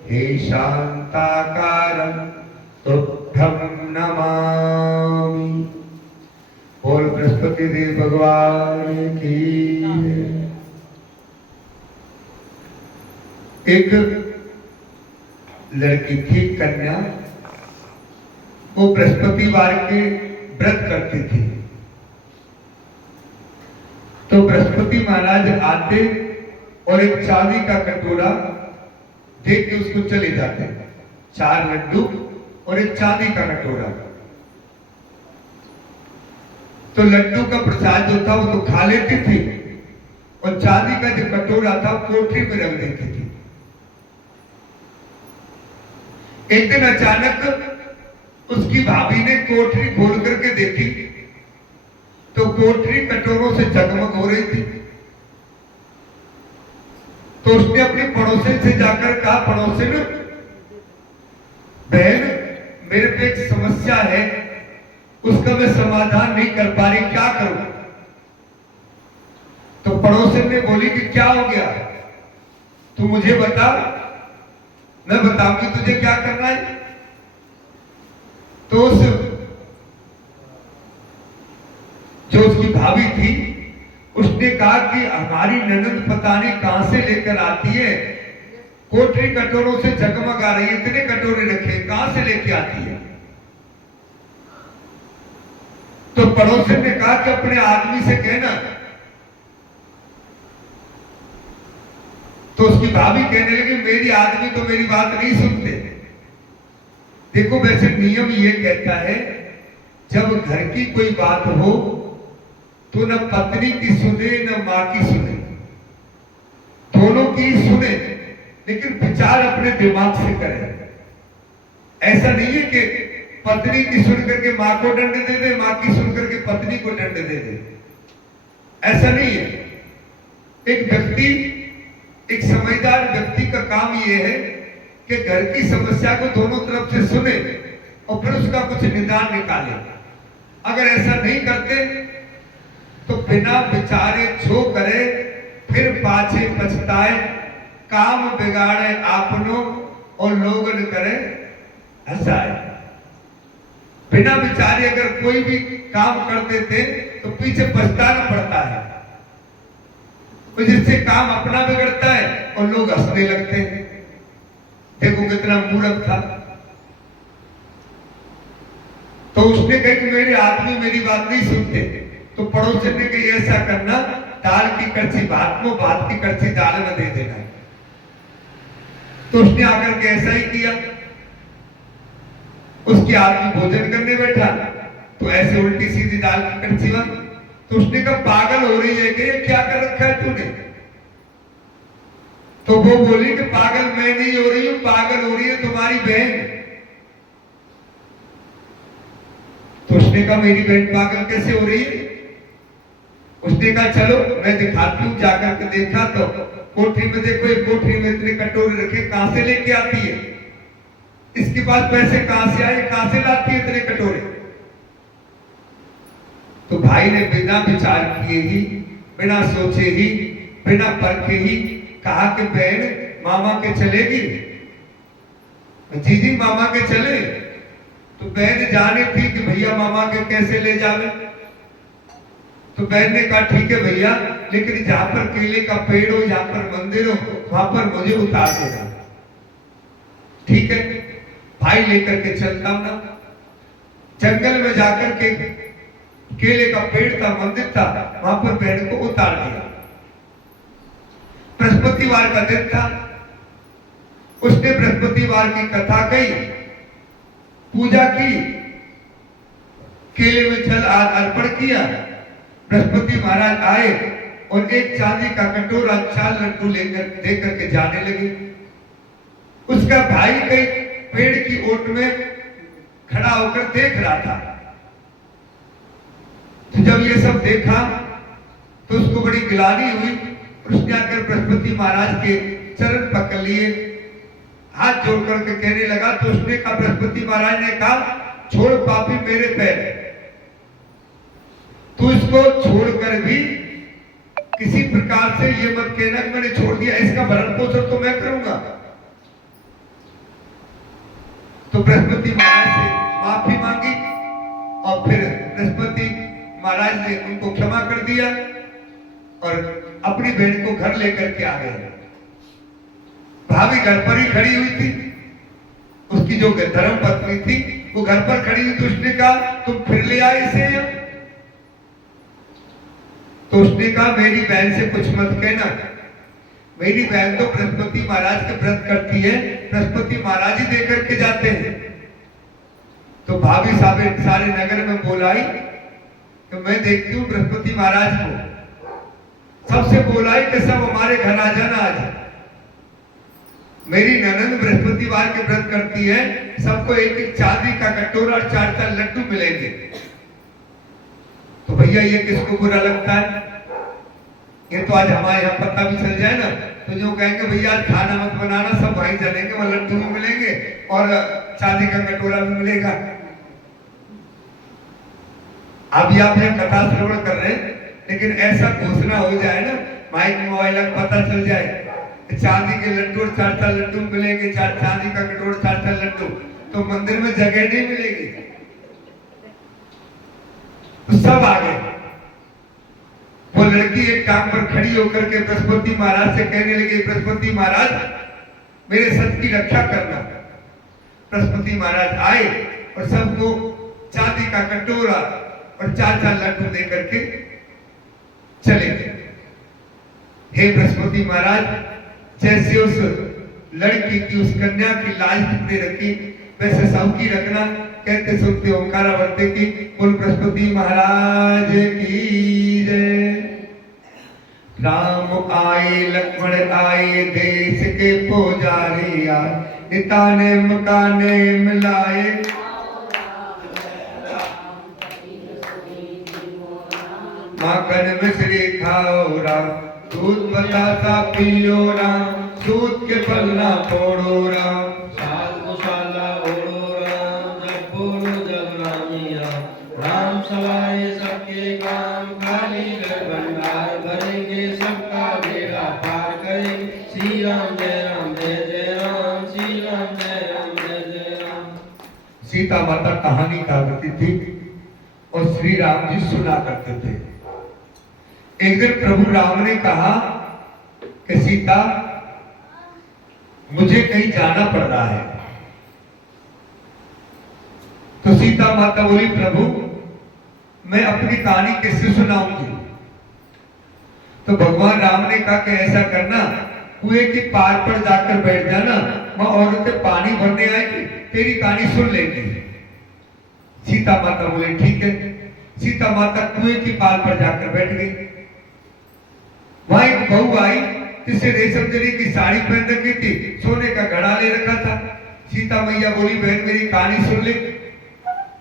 हे शान्ताकारं तुभ्यं नमामि। बोल बृहस्पति देव भगवान की। एक लड़की थी कन्या, वो बृहस्पतिवार के व्रत करती थी। तो बृहस्पति महाराज आते और एक चांदी का कटोरा देख के उसको चले जाते, 4 लड्डू और एक चांदी का कटोरा। तो लड्डू का प्रसाद जो था वो तो खा लेती थी और चांदी का जो कटोरा था वो कोठरी में रख देती थी। एक दिन अचानक उसकी भाभी ने कोठरी खोल करके देखी तो कोठरी कटोरों से जगमग हो रही थी। तो उसने अपनी पड़ोसन से जाकर कहा, पड़ोसन बहन मेरे पे एक समस्या है, उसका मैं समाधान नहीं कर पा रही, क्या करूं? तो पड़ोसन ने बोली कि क्या हो गया, तू मुझे बता, मैं बताऊंगी तुझे क्या करना है। तो जो उसकी भाभी थी उसने कहा कि हमारी ननद पता नहीं कहां से लेकर आती है, कोठरी कटोरों से जगमग आ रही है, इतने कटोरे रखे कहां से लेके आती है। तो पड़ोसन ने कहा कि अपने आदमी से कहना। तो उसकी भाभी कहने लगी मेरी आदमी तो मेरी बात नहीं सुनते। देखो वैसे नियम ये कहता है जब घर की कोई बात हो तो न पत्नी की सुने न मां की सुने, दोनों की सुने, लेकिन विचार अपने दिमाग से करें। ऐसा नहीं है कि पत्नी की सुन करके मां को दंड दे दे, मां की सुन करके पत्नी को दंड दे दे, ऐसा नहीं है। एक व्यक्ति, एक समझदार व्यक्ति का काम यह है कि घर की समस्या को दोनों तरफ से सुने और फिर उसका कुछ निदान निकाले। अगर ऐसा नहीं करते तो बिना विचारे छो करे फिर पाछे पछताए, काम बिगाड़े आपनो और लोगन करे हंसाए। बिना विचारे अगर कोई भी काम कर देते तो पीछे पछताना पड़ता है, तो जिससे काम अपना बिगड़ता है और लोग हंसने लगते हैं। देखो कितना मूर्ख था। तो उसने कहा कि मेरे आदमी मेरी बात नहीं सुनते। तो पड़ोसन ने कहा ऐसा करना, दाल की कड़छी भात में, भात की कड़छी दाल में दे देना। तो उसने आकर के ऐसा ही किया। उसके आदमी भोजन करने बैठा तो ऐसे उल्टी सीधी दाल की कड़छी में। तो उसने कहा पागल हो रही है कि क्या कर रखा है तूने? तो वो बोली कि पागल मैं नहीं हो रही हूं, पागल हो रही है तुम्हारी बहन। तो उसने कहा मेरी बहन पागल कैसे हो रही है? उसने कहा चलो मैं दिखाती हूँ। जाकर के देखा तो कोठरी में, देखो एक कोठरी में इतने कटोरे रखे, कहां से लेके आती है? इसके पास पैसे कहां से आए, कहां से लाती है इतने कटोरे? तो भाई ने बिना विचार किए ही, बिना सोचे ही, बिना परखे ही कहा कि बहन मामा के चलेगी? जी जी मामा के चले। तो बहन जाने थी कि भैया मामा के कैसे ले जावे। तो बहन ने कहा ठीक है भैया, लेकिन जहां पर केले का पेड़ हो, जहां पर मंदिर हो, वहां पर मुझे उतार देना। ठीक है भाई, लेकर के चलता हूं ना। जंगल में जाकर के केले का पेड़ था, मंदिर था, वहां पर बहन को उतार दिया। बृहस्पतिवार का दिन था। उसने बृहस्पतिवार की कथा कही, पूजा की, केले में जल अर्पण किया। बृहस्पति महाराज आए और एक चांदी का कटोरा 4 लड्डू लेकर देकर के जाने लगे। उसका भाई कई पेड़ की ओट में खड़ा होकर देख रहा था। तो जब ये सब देखा तो उसको बड़ी गिलानी हुई। उसने आकर बृहस्पति महाराज के चरण पकड़ लिए, हाथ जोड़ करके कहने लगा। तो उसने कहा, बृहस्पति महाराज ने कहा छोड़ पापी मेरे पैर, तू इसको छोड़कर भी किसी प्रकार से ये मत कहना कि मैंने छोड़ दिया, इसका भरण पोषण तो मैं करूंगा। तो बृहस्पति महाराज से माफी मांगी और फिर बृहस्पति महाराज ने उनको क्षमा कर दिया और अपनी बहन को घर लेकर के आ गए। भाभी घर पर ही खड़ी हुई थी, उसकी जो धर्म पत्नी थी वो घर पर खड़ी हुई, तो उसने कहा तुम फिर ले आए इसे। तो उसने कहा मेरी बहन से कुछ मत कहना, मेरी बहन तो बृहस्पति महाराज का व्रत करती है, बृहस्पति महाराज ही देकर के जाते हैं। तो भाभी सारे नगर में बोलाई कि मैं देखती हूँ बृहस्पति महाराज को, सबसे बोलाई कि सब हमारे घर आ जाना आज, मेरी ननद बृहस्पतिवार के व्रत करती है, सबको एक एक चांदी का कटोरा और 4-4 लड्डू मिलेंगे। तो भैया ये किसको बुरा लगता है? ये तो आज हमारे यहाँ पता भी चल जाए ना, तो जो कहेंगे भैया आज खाना मत बनाना, सब भाई चलेंगे, वहां लड्डू भी मिलेंगे और चांदी का कटोरा भी मिलेगा। अभी आप यहाँ कथा श्रवण कर रहे हैं, लेकिन ऐसा घोषणा हो जाए ना, माइक मोबाइल पता चल जाए चांदी के लड्डू और 4-4 लड्डू मिलेंगे, चांदी का कटोरा 4-4 लड्डू, तो मंदिर में जगह नहीं मिलेगी। तो सब आ गए। वो लड़की एक टांग पर खड़ी होकर के बृहस्पति महाराज से कहने लगी, बृहस्पति महाराज मेरे सत की रक्षा करना। बृहस्पति महाराज आए और सबको चांदी का कटोरा और 4-4 लड्डू देकर के चले गए। हे बृहस्पति महाराज, जैसे उस लड़की की, उस कन्या की लाज तुमने रखी, वैसे सबकी रखना। कहते सुनते ओंकार वर्ते की बोल बृहस्पति महाराज की जय। राम आए लक्ष्मण आए, देश के पुजारी आए, निताने मकाने मिलाए, माखन मिश्री खाओ राम, दूध बतासा पियो राम, दूध के पन्ना तोड़ो राम, साल मसाला ओढ़ो राम, जब बोलो जब रामी राम, राम सवारे सबके काम, खाली घर भंडार भरेंगे, सबका बेड़ा पार करेंगे। श्री राम जय जय राम, श्री राम जय जय राम। सीता माता कहानी कहती थी और श्री राम जी सुना करते थे। एक दिन प्रभु राम ने कहा कि सीता मुझे कहीं जाना पड़ रहा है। तो सीता माता बोली प्रभु मैं अपनी कहानी कैसे सुनाऊंगी? तो भगवान राम ने कहा कि ऐसा करना, कुएं की पार पर जाकर बैठ जाना, वहां औरतें पानी भरने आएगी, तेरी कहानी सुन लेंगी। सीता माता बोले ठीक है। सीता माता कुएं की पार पर जाकर बैठ गई। वहां एक बहू आई जिसे रेशम जरी की साड़ी पहन रखी थी, सोने का घड़ा ले रखा था। सीता मैया बोली बहन मेरी कहानी सुन ले।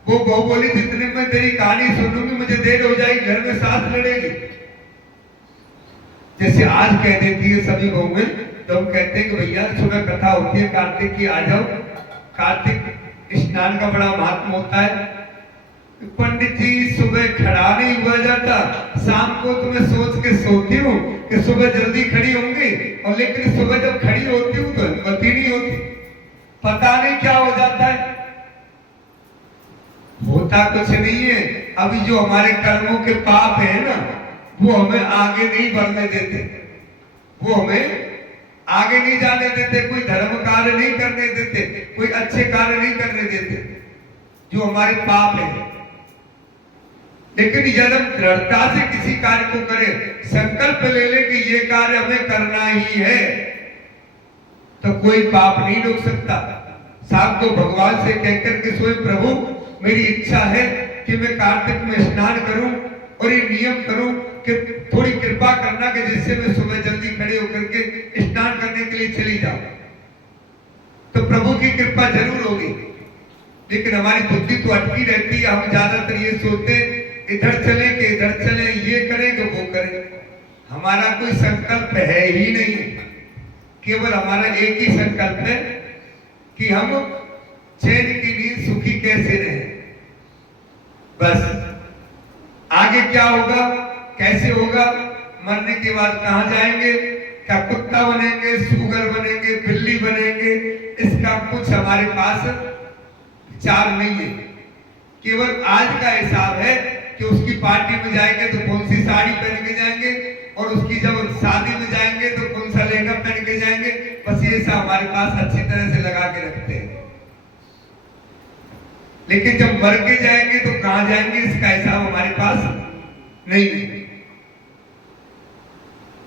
वो बहू बोली जितने में तेरी कहानी सुनूंगी मुझे देर हो जाएगी, घर में सांस लड़ेगी। जैसे आज कह देती है सभी बहुएं, तो हम कहते हैं कि भैया सुबह कथा होती है कार्तिक की, आ जाओ। कार्तिक स्नान का बड़ा महत्व होता है। पंडित जी सुबह खड़ा नहीं हुआ जाता, शाम को तो मैं सोच के सोती हूँ कि सुबह जल्दी खड़ी होंगी, और लेकिन सुबह जब खड़ी होती हूँ तो हिम्मत ही नहीं होती। पता नहीं क्या हो जाता है। होता कुछ नहीं है, अभी जो हमारे कर्मों के पाप है ना, वो हमें आगे नहीं बढ़ने देते, वो हमें आगे नहीं जाने देते, कोई धर्म कार्य नहीं करने देते, कोई अच्छे कार्य नहीं करने देते, जो हमारे पाप है। लेकिन यदि हम दृढ़ता से किसी कार्य को करें, संकल्प ले ले कि ये कार्य हमें करना ही है, तो कोई पाप नहीं रोक सकता। शाम को भगवान से कहकर के सोए प्रभु मेरी इच्छा है कि मैं कार्तिक में स्नान करूं और ये नियम करूं कि थोड़ी कृपा करना कि जिससे मैं सुबह जल्दी खड़े होकर के स्नान करने के लिए चली जाऊं। तो प्रभु की कृपा जरूर होगी। लेकिन हमारी बुद्धि तो अटकी रहती है। हम ज्यादातर ये सोचते इधर चले कि इधर चले, ये करें कि वो करें। हमारा कोई संकल्प है ही नहीं। केवल हमारा एक ही संकल्प है कि हम चैन की नींद सुखी कैसे रहें। बस आगे क्या होगा, कैसे होगा, मरने के बाद कहां जाएंगे, क्या कुत्ता बनेंगे, सुगर बनेंगे, बिल्ली बनेंगे, इसका कुछ हमारे पास विचार नहीं है। केवल आज का हिसाब है कि उसकी पार्टी में जाएंगे तो कौन सी साड़ी पहन के जाएंगे, और उसकी जब शादी में जाएंगे तो कौन सा लहंगा पहन के जाएंगे। बस ये सब हमारे पास अच्छी तरह से लगा के रखते हैं, लेकिन जब मर के जाएंगे तो कहां जाएंगे इसका हिसाब हमारे पास नहीं है।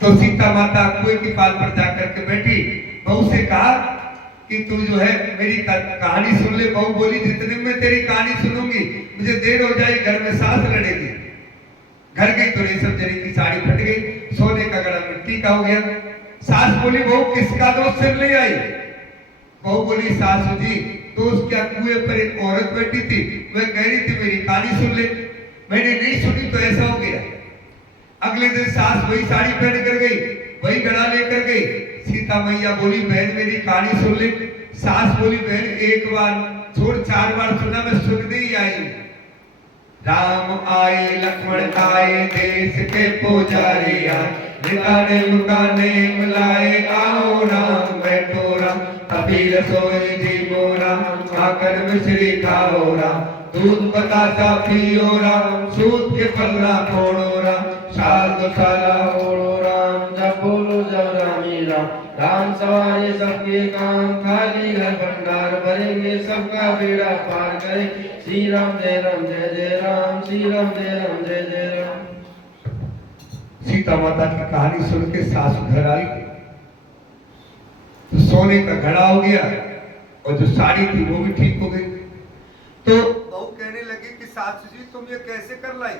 तो सीता माता कुएं की पाल पर जाकर के बैठी, बहू से कहा कि तू जो है मेरी कहानी सुन ले। बहू बोली जितने में तेरी कहानी सुनूंगी मुझे देर हो जाएगी, घर में सास लड़ेगी। घर गई तो रेशम जरी की साड़ी फट गई, सोने का गड़ा मिट्टी का हो गया। सास बोली बहू किसका दोस्त सिर ले आई। बहू बोली सासू जी दोस्त क्या, कुएं पर एक औरत बैठी थी, वह कह रही थी मेरी कहानी सुन ले, मैंने नहीं सुनी तो ऐसा हो गया। अगले दिन सास वही साड़ी पहन कर गई, वही घड़ा लेकर गई। सीता मैया बोली बहन मेरी कहानी सुन ले। सास बोली बहन एक बार छोड़ 4 बार सुना, मैं सुनने ही आई। राम आए लक्ष्मण आए देश के पुजारी आए, निकाले मुकाने मिलाए आओ राम बैठो राम, कबीर सोए जी मोरा आकर मिश्री खाओ राम, दूध बतासा पियो राम, सूत के पल्ला फोड़ो राम, साल दो साला ओढ़ो राम, जब बोलो जब रामी राम, राम सवारे सबके काम, खाली घर भंडार भरेंगे, सबका बेड़ा पार करें। श्री राम जय जय राम, श्री राम जय जय राम। सीता माता की कहानी सुन के सासू घर आई तो सोने का घड़ा हो गया, और जो साड़ी थी वो भी ठीक हो गई। तो बहू कहने लगी कि सासू जी तुम ये कैसे कर लाई।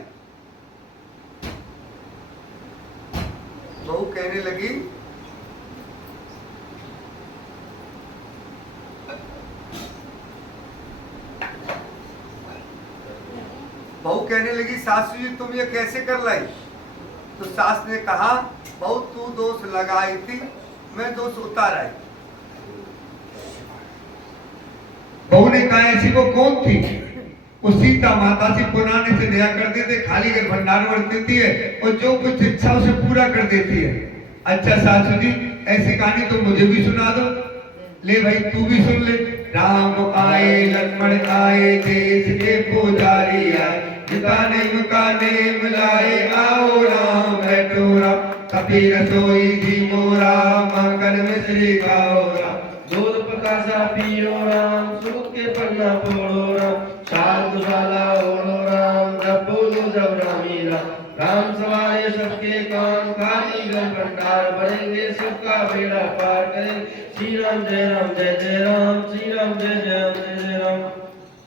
बहू कहने लगी सासू जी तुम ये कैसे कर लाई। तो सास ने कहा बहू तू दोष लगाई थी, मैं दोष उतार आई। बहू ने कहा ऐसी वो कौन थी। वो सीता माता से पुराने से नया कर देते, खाली घर भंडार भर देती है और जो कुछ इच्छा उसे पूरा कर देती है। अच्छा सासू जी ऐसी कहानी तो मुझे भी सुना दो। ले भाई तू भी सुन ले। राम आए लक्ष्मण आए देश के पुजारी आए, जिताने मुकाने मिलाए आओ राम बैठो राम, कबीर सोई जी मोरा माखन मिश्री खाओ राम, दूध पकासा पियो राम, सूत के पन्ना फोड़ो राम, साल दुसाला ओढ़ो राम, जब बोलो जब रामी राम, राम सवारे सबके काम, खाली घर भंडार भरेंगे, सबका बेड़ा पार करेंगे। श्री राम जय जय राम, श्री राम जय राम।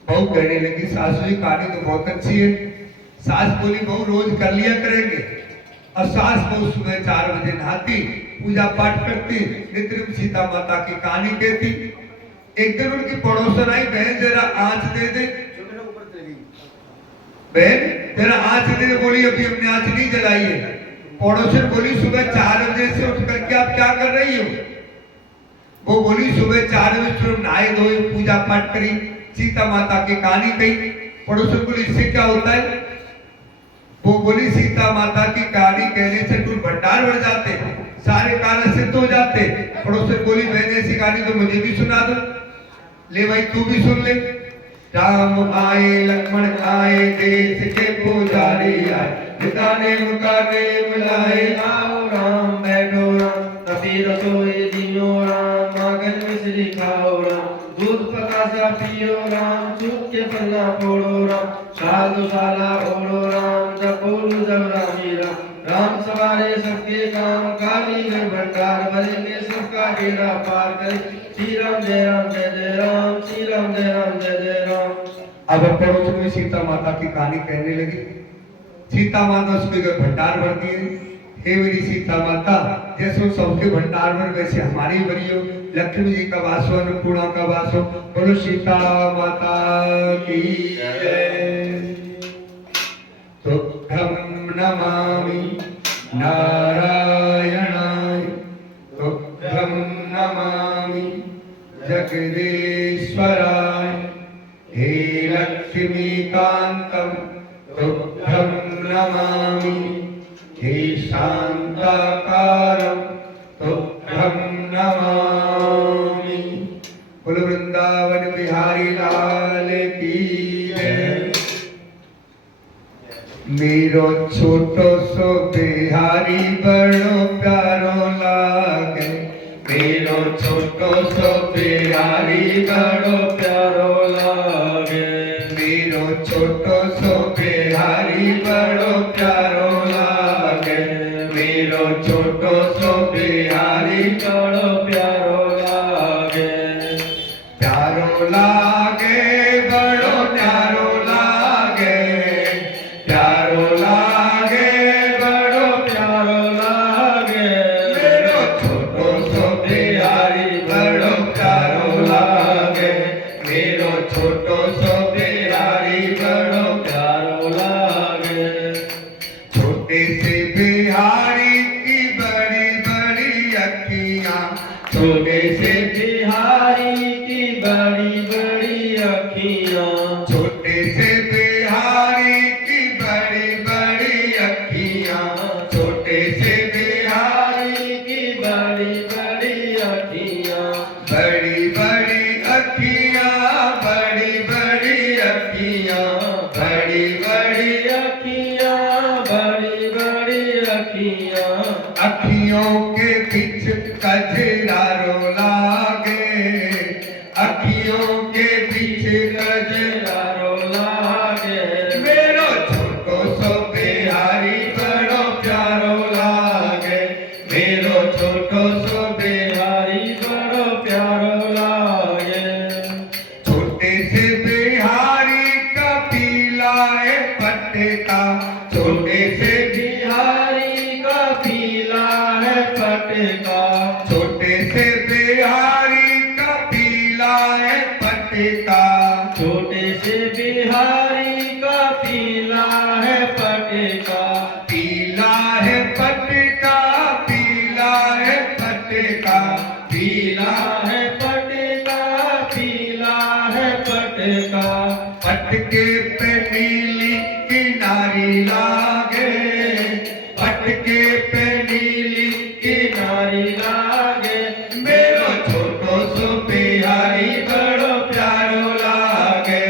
बहू कहने लगी सासू जी कहानी तो बहुत अच्छी है। सास बोली बहू रोज कर लिया करेंगे। और सास बहू सुबह 4 बजे नहाती, पूजा पाठ करती, नित्य सीता माता की कहानी कहती। एक दिन उनकी पड़ोसन आई, बहन जरा आंच दे दे। बहन जरा आंच दे दे। बोली अभी हमने आंच नहीं जलाई है। पड़ोसन बोली सुबह 4 बजे से उठ करके आप क्या कर रही हो। वो बोली सुबह 4 बजे तुम नहाए धोए पूजा पाठ करी, सीता माता की कहानी कही। पड़ोसन बोली इससे क्या होता है। वो बोली सीता माता की कहानी कहने से तुम भंडार भर जाते, सारे कार्य सिद्ध हो जाते। पड़ोसन बोली मैंने ऐसी कहानी तो मुझे भी सुना दो। ले भाई तू भी सुन ले। राम आए लक्ष्मण आए देश के पुजारी आए, जिताने मुकाने मिलाए आओ राम बैठो राम, कबीर सोए जियो राम, माखन मिश्री खाओ राम, दूध पकासा पियो राम, सूत के पन्ना फोड़ो राम, साल दुसाला ओढ़ो राम, जब बोलो जब रामी राम, राम सवारे सबके काम, खाली घर भंडार भरेंगे, सबका बेड़ा पार करें। श्री राम जय राम, श्री राम जय राम। अब पड़ोस में सीता माता की कहानी कहने लगी। सीता माता उसके घर भंडार भर दिए। हे मेरी सीता माता, जैसे सबके भंडार भर वैसे हमारी भरी हो। लक्ष्मी जी का वास हो, अन्नपूर्णा का वास हो। बोलो सीता माता की जय। तुभ्यं नमामि नारायणाय, तुभ्यं नमामि जगदीश्वराय, हे लक्ष्मीकांतम तुभ्यं नमामि हे शांताकारं तुभ्यं नमामि। कुल वृंदावन बिहारी लाल की जय। मेरो छोटो सो बिहारी बड़ो प्यारो लागे, मेरो छोटो सो बिहारी बड़ो प्यारो लागे, मेरो छोटो सो बिहारी बड़ो प्यारो लागे, मेरो छोटो सो बिहारी बड़ो प्यारो लागे, प्यारो लागे बड़ो प्यारो लागे, प्यारो लागे बड़ो प्यारो लागे, मेरो छोटो सो बिहारी बड़ो प्यारो लागे, मेरो छोटो सो बिहारी बड़ो प्यारो लागे। छोटे से बिहारी की बड़ी बड़ी अखियां, छोटे से बिहारी की बड़ी बड़ी अखियां, छोटे से बिहारी की बड़ी बड़ी अखियां, छोटे से बिहारी की बड़ी बड़ी अखियां, बड़ी बड़ी अखियां, बड़ी बड़ी अखियां, बड़ी बड़ी अखियां, बड़ी बड़ी अखियां, अखियों के बीच कजरारो लागे, अखियों के बीच गजरारो लागे, मेरो छोटो सो बिहारी बड़ो प्यारो लागे, मेरो छोटो सो बिहारी बड़ो प्यारो लागे। छोटे से बिहारी का पीला है पटका, छोटे से बिहारी का पीला है पटका, छोटे से बिहारी का पीला है पटका, छोटे से बिहारी का पीला है पटका, पीला है पटका, पीला है पटका, पीला है पटका, पीला है पटका, पटके पे नीली किनारी लागे, पटके पे नीली किनारी लागे, मेरो छोटो सो बिहारी बड़ो प्यारो लागे,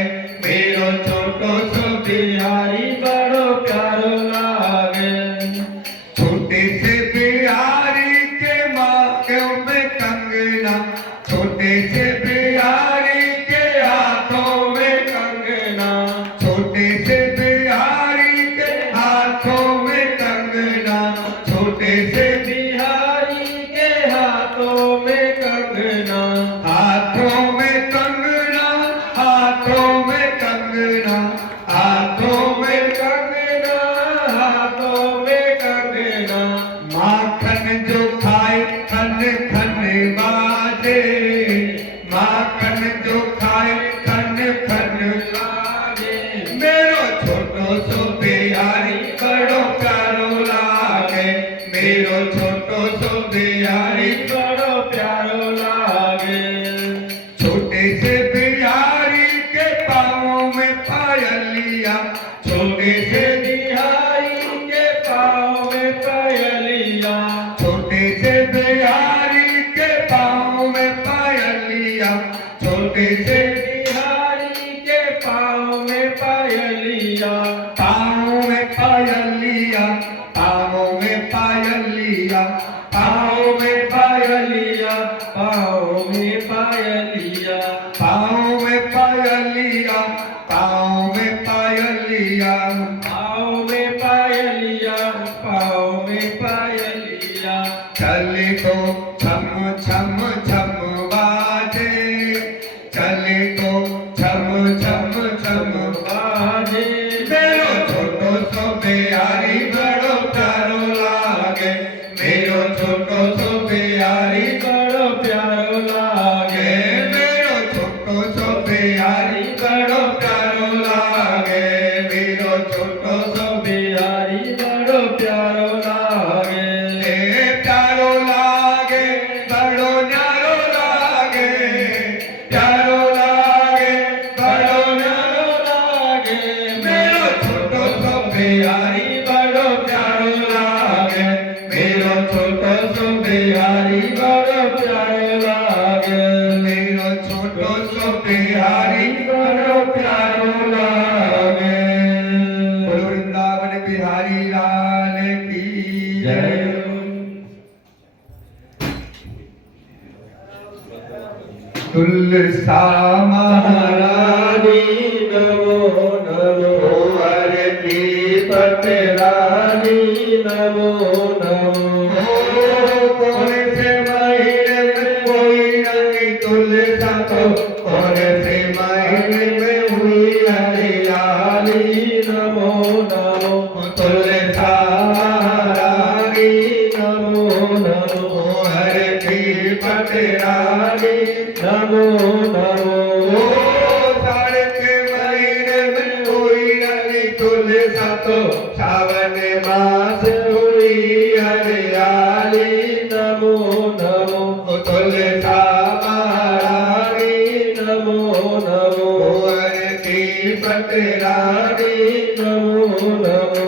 मेरो छोटो सो बिहारी बड़ो प्यारो लागे। छोटे से बिहारी के मांगों में कंगना, छोटे से बिहारी के हाथों में कंगना, छोटे से बिहारी के हाथों में कंगना, छोटे से बिहारी के हाथों में कंगना, हाथों में कंगना, हाथों में कंगना, हाथों में कंगना, हाथों में कंगना, माखन जो खाए खन खन बाजे, माखन जो खाए खन खन लागे, मेरो छोटो सो बिहारी बड़ो प्यारो लागे, मेरो छोटो सो बिहारी बड़ो प्यारो लागे। छोटे से बिहारी के पाँवों में पायलिया, छोटे से बिहारी के पाँव में पायलिया, छोटे से बिहारी के पाँव में पायलिया, छोटे से बिहारी के पाँव में पायलिया, पाँव में पायलिया, पाँव में पायलिया, पाँव में पायलिया, पाँव में पायलिया, पाँव में पायलिया, पाँव में पायलिया, पाँव में पायलिया, पाँव में पायलिया, चले तो छम छम छम बाजे, चले तो छम छम छम बाजे, मेरो छोटो सो बिहारी बड़ो प्यारो लागे, मेरो छोटो सो बिहारी बड़ो प्यारो लागे, मेरो छोटो सो बिहारी बड़ो प्यारो लागे, मेरो छोटो सो बिहारी बड़ो प्यारो लागे, प्यारो लागे बड़ो न्यारो लागे, प्यारो लागे बड़ो न्यारो लागे, मेरो छोटो बिहारी बड़ो प्यारो लागे, मेरो छोटो सो बिहारी बड़ो प्यारो लागे, मेरो छोटो सो बिहारी बड़ो प्यारो लागे। बोलो वृंदावन बिहारी लाल की जय। तुलसा महारानी नमो नमो, हर की पटरानी नमो नमो, कौन से महीने में कोई नहीं तुलसा तो कौन से महीने में हुई हरियाली। नमो नमो, तुलसा महारानी नमो नमो, हर की पटरानी नमो नमो, साढ़े के महीने में कोई नहीं तुलसा तो सावन मास हुई हरियाली। नमो नमो, तुलसा महारानी नमो नमो, हर की पटरानी नमो नमो,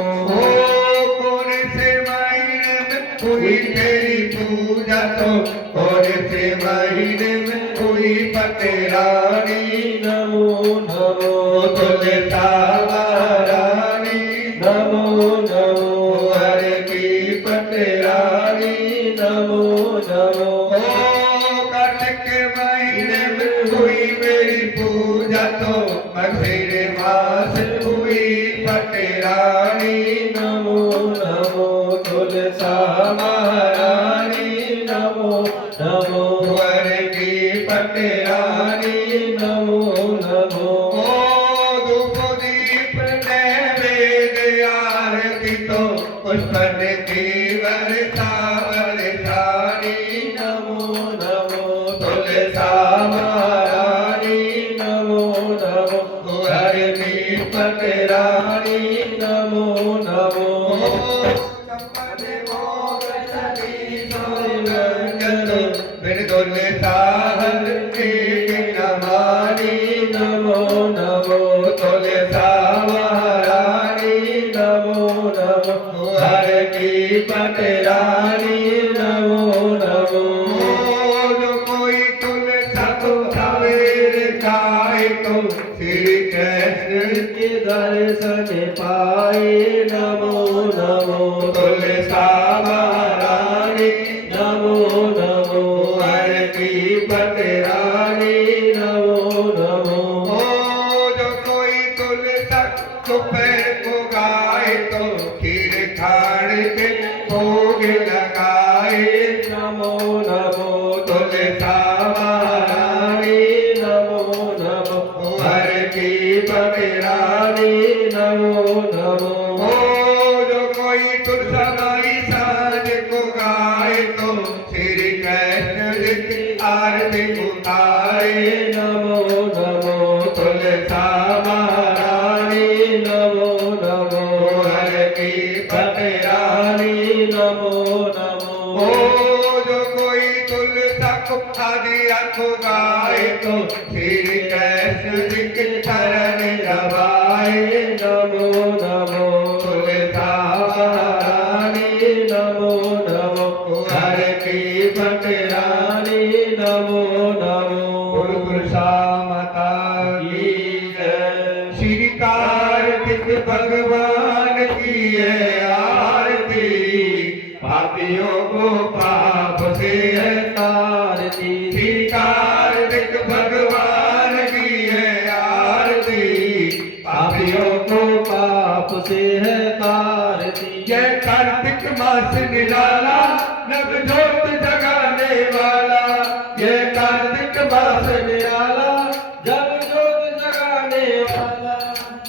कौन से महीने में हुई तेरी पूजा तो कौन से महीने में हुई पटरानी। नमो नमो, तुलसा महारानी नमो नमो, हर की पटरानी। नमो नमो, कार्तिक के महीने में हुई मेरी पूजा तो मघिर मास हुई पटरानी। नमो नमो, तुलसा महारानी नमो नमो, हर की पटरानी। नमो नमो, धूप दीप नैवेद्य आरती तो पुष्पन की वर्षा वर्षानी। नमो नमो, तुलसा महारानी नमो नमो, हर की पटरानी। नमो नमो, तुलसा हर की नमानी। नमो नमो, तुलसा महारानी नमो नमो, हर की पटरानी। नमो नमो, जो कोई तुलसा तो सवेरे गाए तो श्री कृष्ण के दर्शन पाए। नमो नमो, तुलसा महारानी नमो नमो, हर की पटरानी। नमो नमो, जो कोई तुलसा दोपहर को गाए तो खीर खाड़ के भोग लगाए। नमो नमो, तुलसा महारानी नमो नमो, हर की पटरानी। नमो नमो, जो कोई तुलसा माई साँझ को गाए तो श्री कृष्ण जी की आरती उतारे। नमो नमो, तुलसा महारानी नमो नमो, हर की पटरानी। नमो नमो, जो कोई तुलसा को आदि को गाए तो श्री कृष्ण जी की शरण लगाए। नमो नमो, तुलसा महारानी नमो नमो, हर की पटरानी। नमो नमो, गुरुपुरुषा माता की जय। श्री कार्तिक भगवान की है आरती। पापियों को पाप से है तारती, श्री कार्तिक भगवान की है आरती। पापियों को पाप से है तारती। जय कार्तिक मास निराला नव ज्योत जगाने वाला। ये कार्तिक मास निराला, जब जोत जगाने वाला।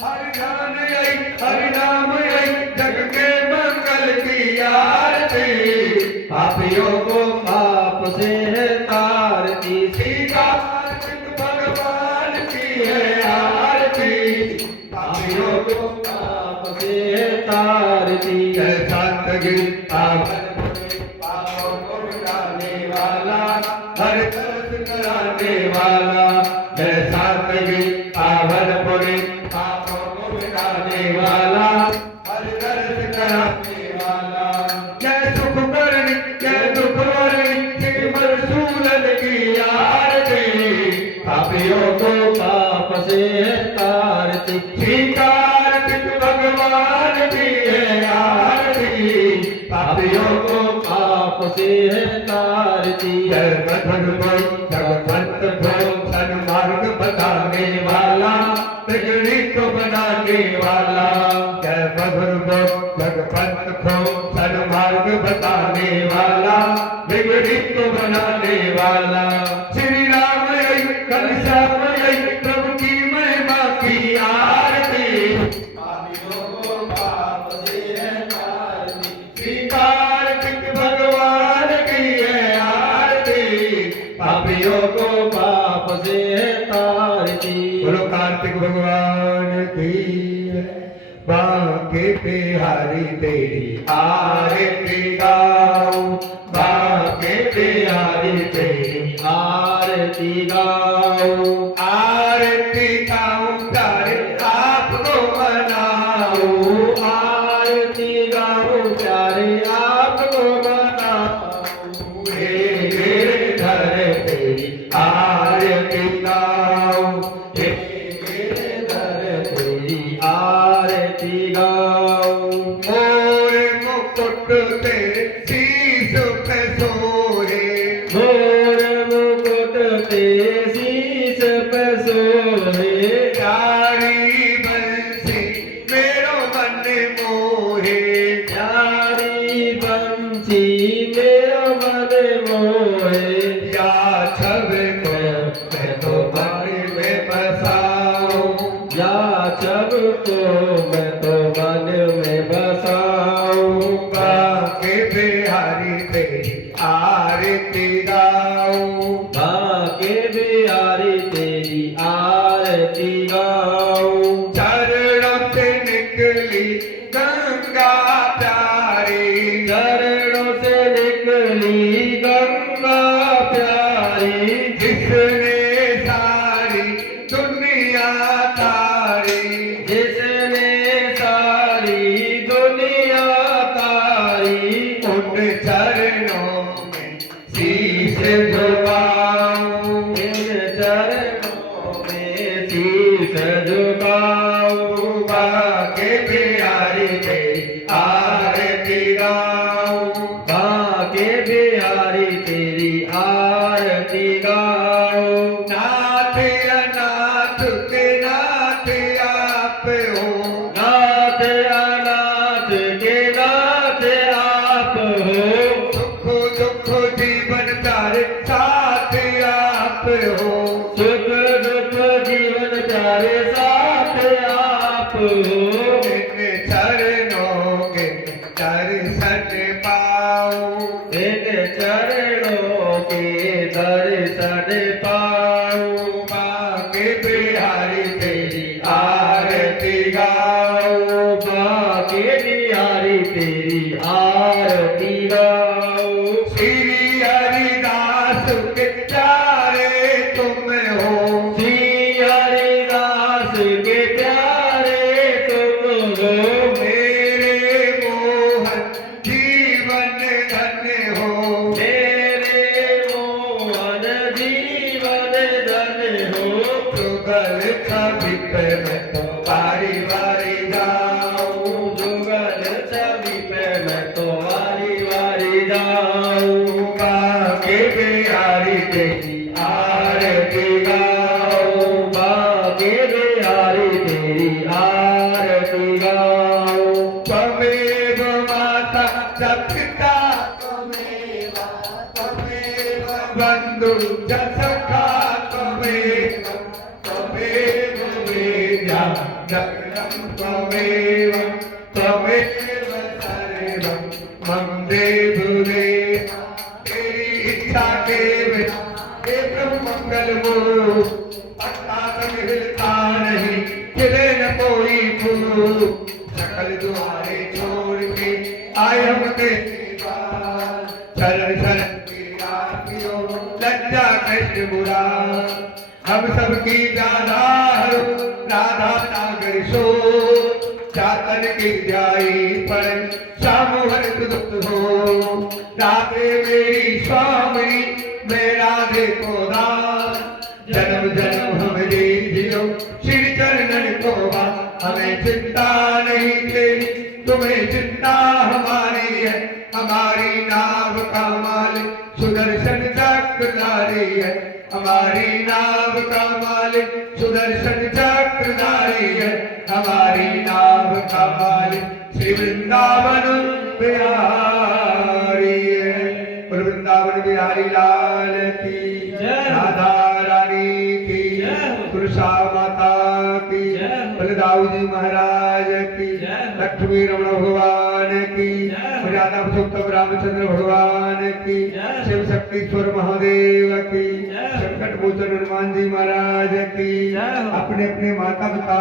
हरि नाम आई हरि नाम आई जग के मंगल की आरती। पापियों को पाप से है तारती, श्री कार्तिक भगवान की है आरती। पापियों को पाप से है तारती। जय शांतगिरी पापों को मिटाने वाला, हर दर्द कराने वाला। जय शांतगिरी पावनपुरी पापों को मिटाने वाला, हर से है तारती, श्री कार्तिक भगवान की है आरती, पापियों को पाप से है तारती। जय मधुर बोल भगवंत बोल, सन्मार्ग बताने वाला, बिगड़ी को बनाने वाला। जय मधुर बोल भगवंत बोल, सन्मार्ग बताने वाला, बिगड़ी को बनाने वाला। श्री राम आई घनश्याम आई, प्रभु की महिमा की आरती, पापियों को पाप से है तारती, श्री कार्तिक भगवान की है आरती, पापियों को पाप से है तारती। बोलो कार्तिक भगवान की है। बांके बिहारी तेरी आरती गाओ, बांके बिहारी तेरी आरती गाओ, आरती गाओ प्यारे आपको मनाओ, आरती गाओ प्यारे आपको मनाओ। हे गिरधर तेरी आरती गाओ, हे गिरधर तेरी आरती गाओ, मोर मुकुट तेरे शीश पे सोहे, मोर मुकुट ते शीश पे सोहे, प्यारी बंसी मेरो मन मोहे, प्यारी बंसी मेरा मन मोहे। या छब को मैं तो मन में बसाऊं, या जब को मैं तो मन में बसाऊं, बांके बिहारी तेरी आरती गाऊं, बांके बिहारी तेरी आरती गाऊं। चरणों से निकली गंगा प्यारी, चरणों से निकली गंगा प्यारी, जिसने सारी दुनिया तारी, जिसने सारी दुनिया तारी। उन चरणों में शीश झुकाऊं, इन चरणों में शीश झुकाऊं, बांके बिहारी तेरी आरती गाऊं, बांके बिहारी तेरी आरती गाऊं। नाथ अनाथ के नाथ आप हो, नाथ अनाथ के नाथ आप हो, सुख दुख जीवन प्यारे साथ आप हो, सुख दुख जीवन प्यारे साथ आप हो। इन चरणों के दर्शन पाऊं, इन चरणों के दर्शन पाऊं, बांके बिहारी तेरी आरती गाऊं, बांके बिहारी तेरी आरती गाऊं। श्री हरिदास के प्यारे तुम हो, श्री हरिदास के प्यारे तुम हो, मेरे मोहन जीवन धन्य हो, मेरे मोहन जीवन धन हो। जुगल छवि पे मैं तो बारी बारी जाऊं, जुगल छवि पे मैं तो वारी वारी जाऊं, बांके बिहारी तेरी आरती गाऊं, बांके बिहारी तेरी आरती गाऊं। त्वमेव माता च पिता, त्वमेव बंधु च सखा, त्वमेव वेद्या जगदं, त्वमेव सर्वं मम देवुरे। तेरी इच्छा के बिना हे प्रभु मंगल हो, अर्थात मिलता नहीं चले न कोई फूल, सकल दुआरे छोड़ के आए हम तेरे पास, शरण शरण की आरतियों लज्जा कृष्ण बुरा, हम सबकी ज्यादा राधा नागर सो, चातन की जाई पर श्याम हरित दुख हो, राधे मेरी स्वामी मैं राधे को दास, जन्म जन्म हम जी जियो। हमें चिंता नहीं तेरी, तुम्हें चिंता हमारी है। हमारी नाव का मालिक सुदर्शन चक्रधारी है। हमारी नाव का मालिक सुदर्शन चक्रधारी है। हमारी नाव का मालिक श्री वृंदावन बिहारी है। बोल वृंदावन बिहारी लाल की जय। राधा रानी की जय। तुलसा माता की जय। बलदाऊ जी महाराज की जय। लक्ष्मी रमण भगवान की जय। मर्यादा पुरुषोत्तम रामचंद्र भगवान की जय। शिव शक्तिश्वर महादेव की जय। संकट मोचन हनुमान जी महाराज की जय हो। अपने अपने माता पिता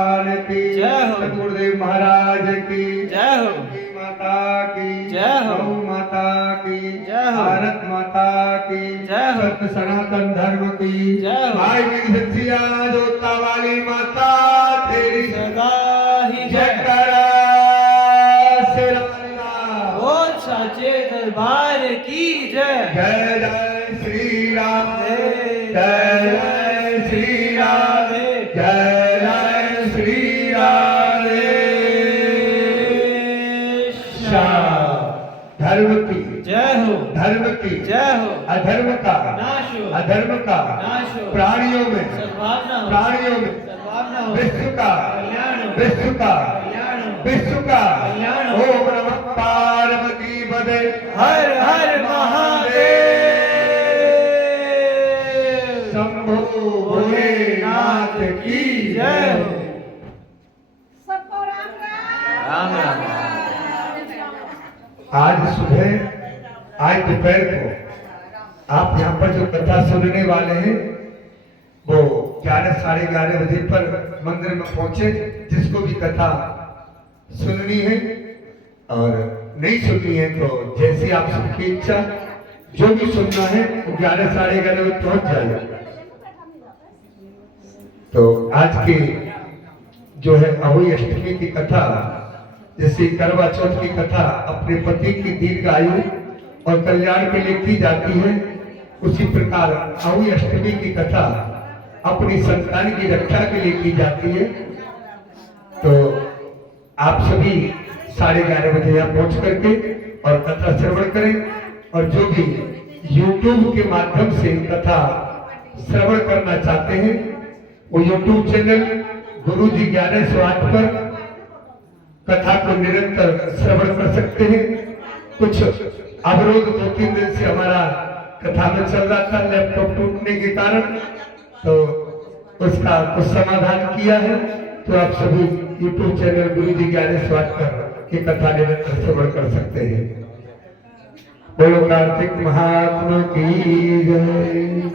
की जय हो। सतगुरुदेव महाराज की जय हो। की माता की जय हो। गौ माता की जय हो। भारत माता की जय हो। सत्य सनातन धर्म की जय हो। भाई मेरी सच्चिया जोता वाली माता तेरी सदा ही जय। जयकारा शेरा वाली लाल। बोल साचे दरबार की जय। जय जय श्री राम जय जय श्री राम जय जय श्री राधे श्याम। धर्म की जय हो। धर्म की जय हो। अधर्म का नाश हो। अधर्म का नाश हो। प्राणियों में सद्भावना हो। प्राणियों में सद्भावना हो। विश्व का कल्याण हो। विश्व का कल्याण हो। विश्व का कल्याण हो। ओम नमः पार्वती पदे हर हर महादेव। शंभो भोलेनाथ की जय हो। सबको राम राम राम। आज सुबह आज दोपहर को आप यहाँ पर जो कथा सुनने वाले हैं वो 11 साढ़े 11 बजे पर मंदिर में पहुंचे। जिसको भी कथा सुननी है और नहीं सुननी है तो जैसी आप सबकी इच्छा, जो भी सुनना है वो 11 साढ़े 11 बजे पहुंच जाएगा। तो आज की जो है अहोई अष्टमी की कथा, जैसे करवा चौथ की कथा अपने पति की दीर्घ आयु और कल्याण के लिए की जाती है, उसी प्रकार अहोई अष्टमी की कथा अपनी संतान की रक्षा के लिए की जाती है। तो आप सभी 11:30 बजे यहाँ पहुंच करके और कथा श्रवण करें। और जो भी YouTube के माध्यम से कथा श्रवण करना चाहते हैं वो YouTube चैनल गुरु जी 1108 पर कथा को निरंतर श्रवण कर सकते हैं। कुछ अवरोध 2-3 दिन से हमारा कथा में चल रहा था लैपटॉप टूटने के कारण, तो उसका कुछ समाधान किया है। तो आप सभी YouTube चैनल गुरु जी 1108 पर ये कथा निरंतर श्रवण कर सकते हैं। बोलो कार्तिक महात्मा की जय।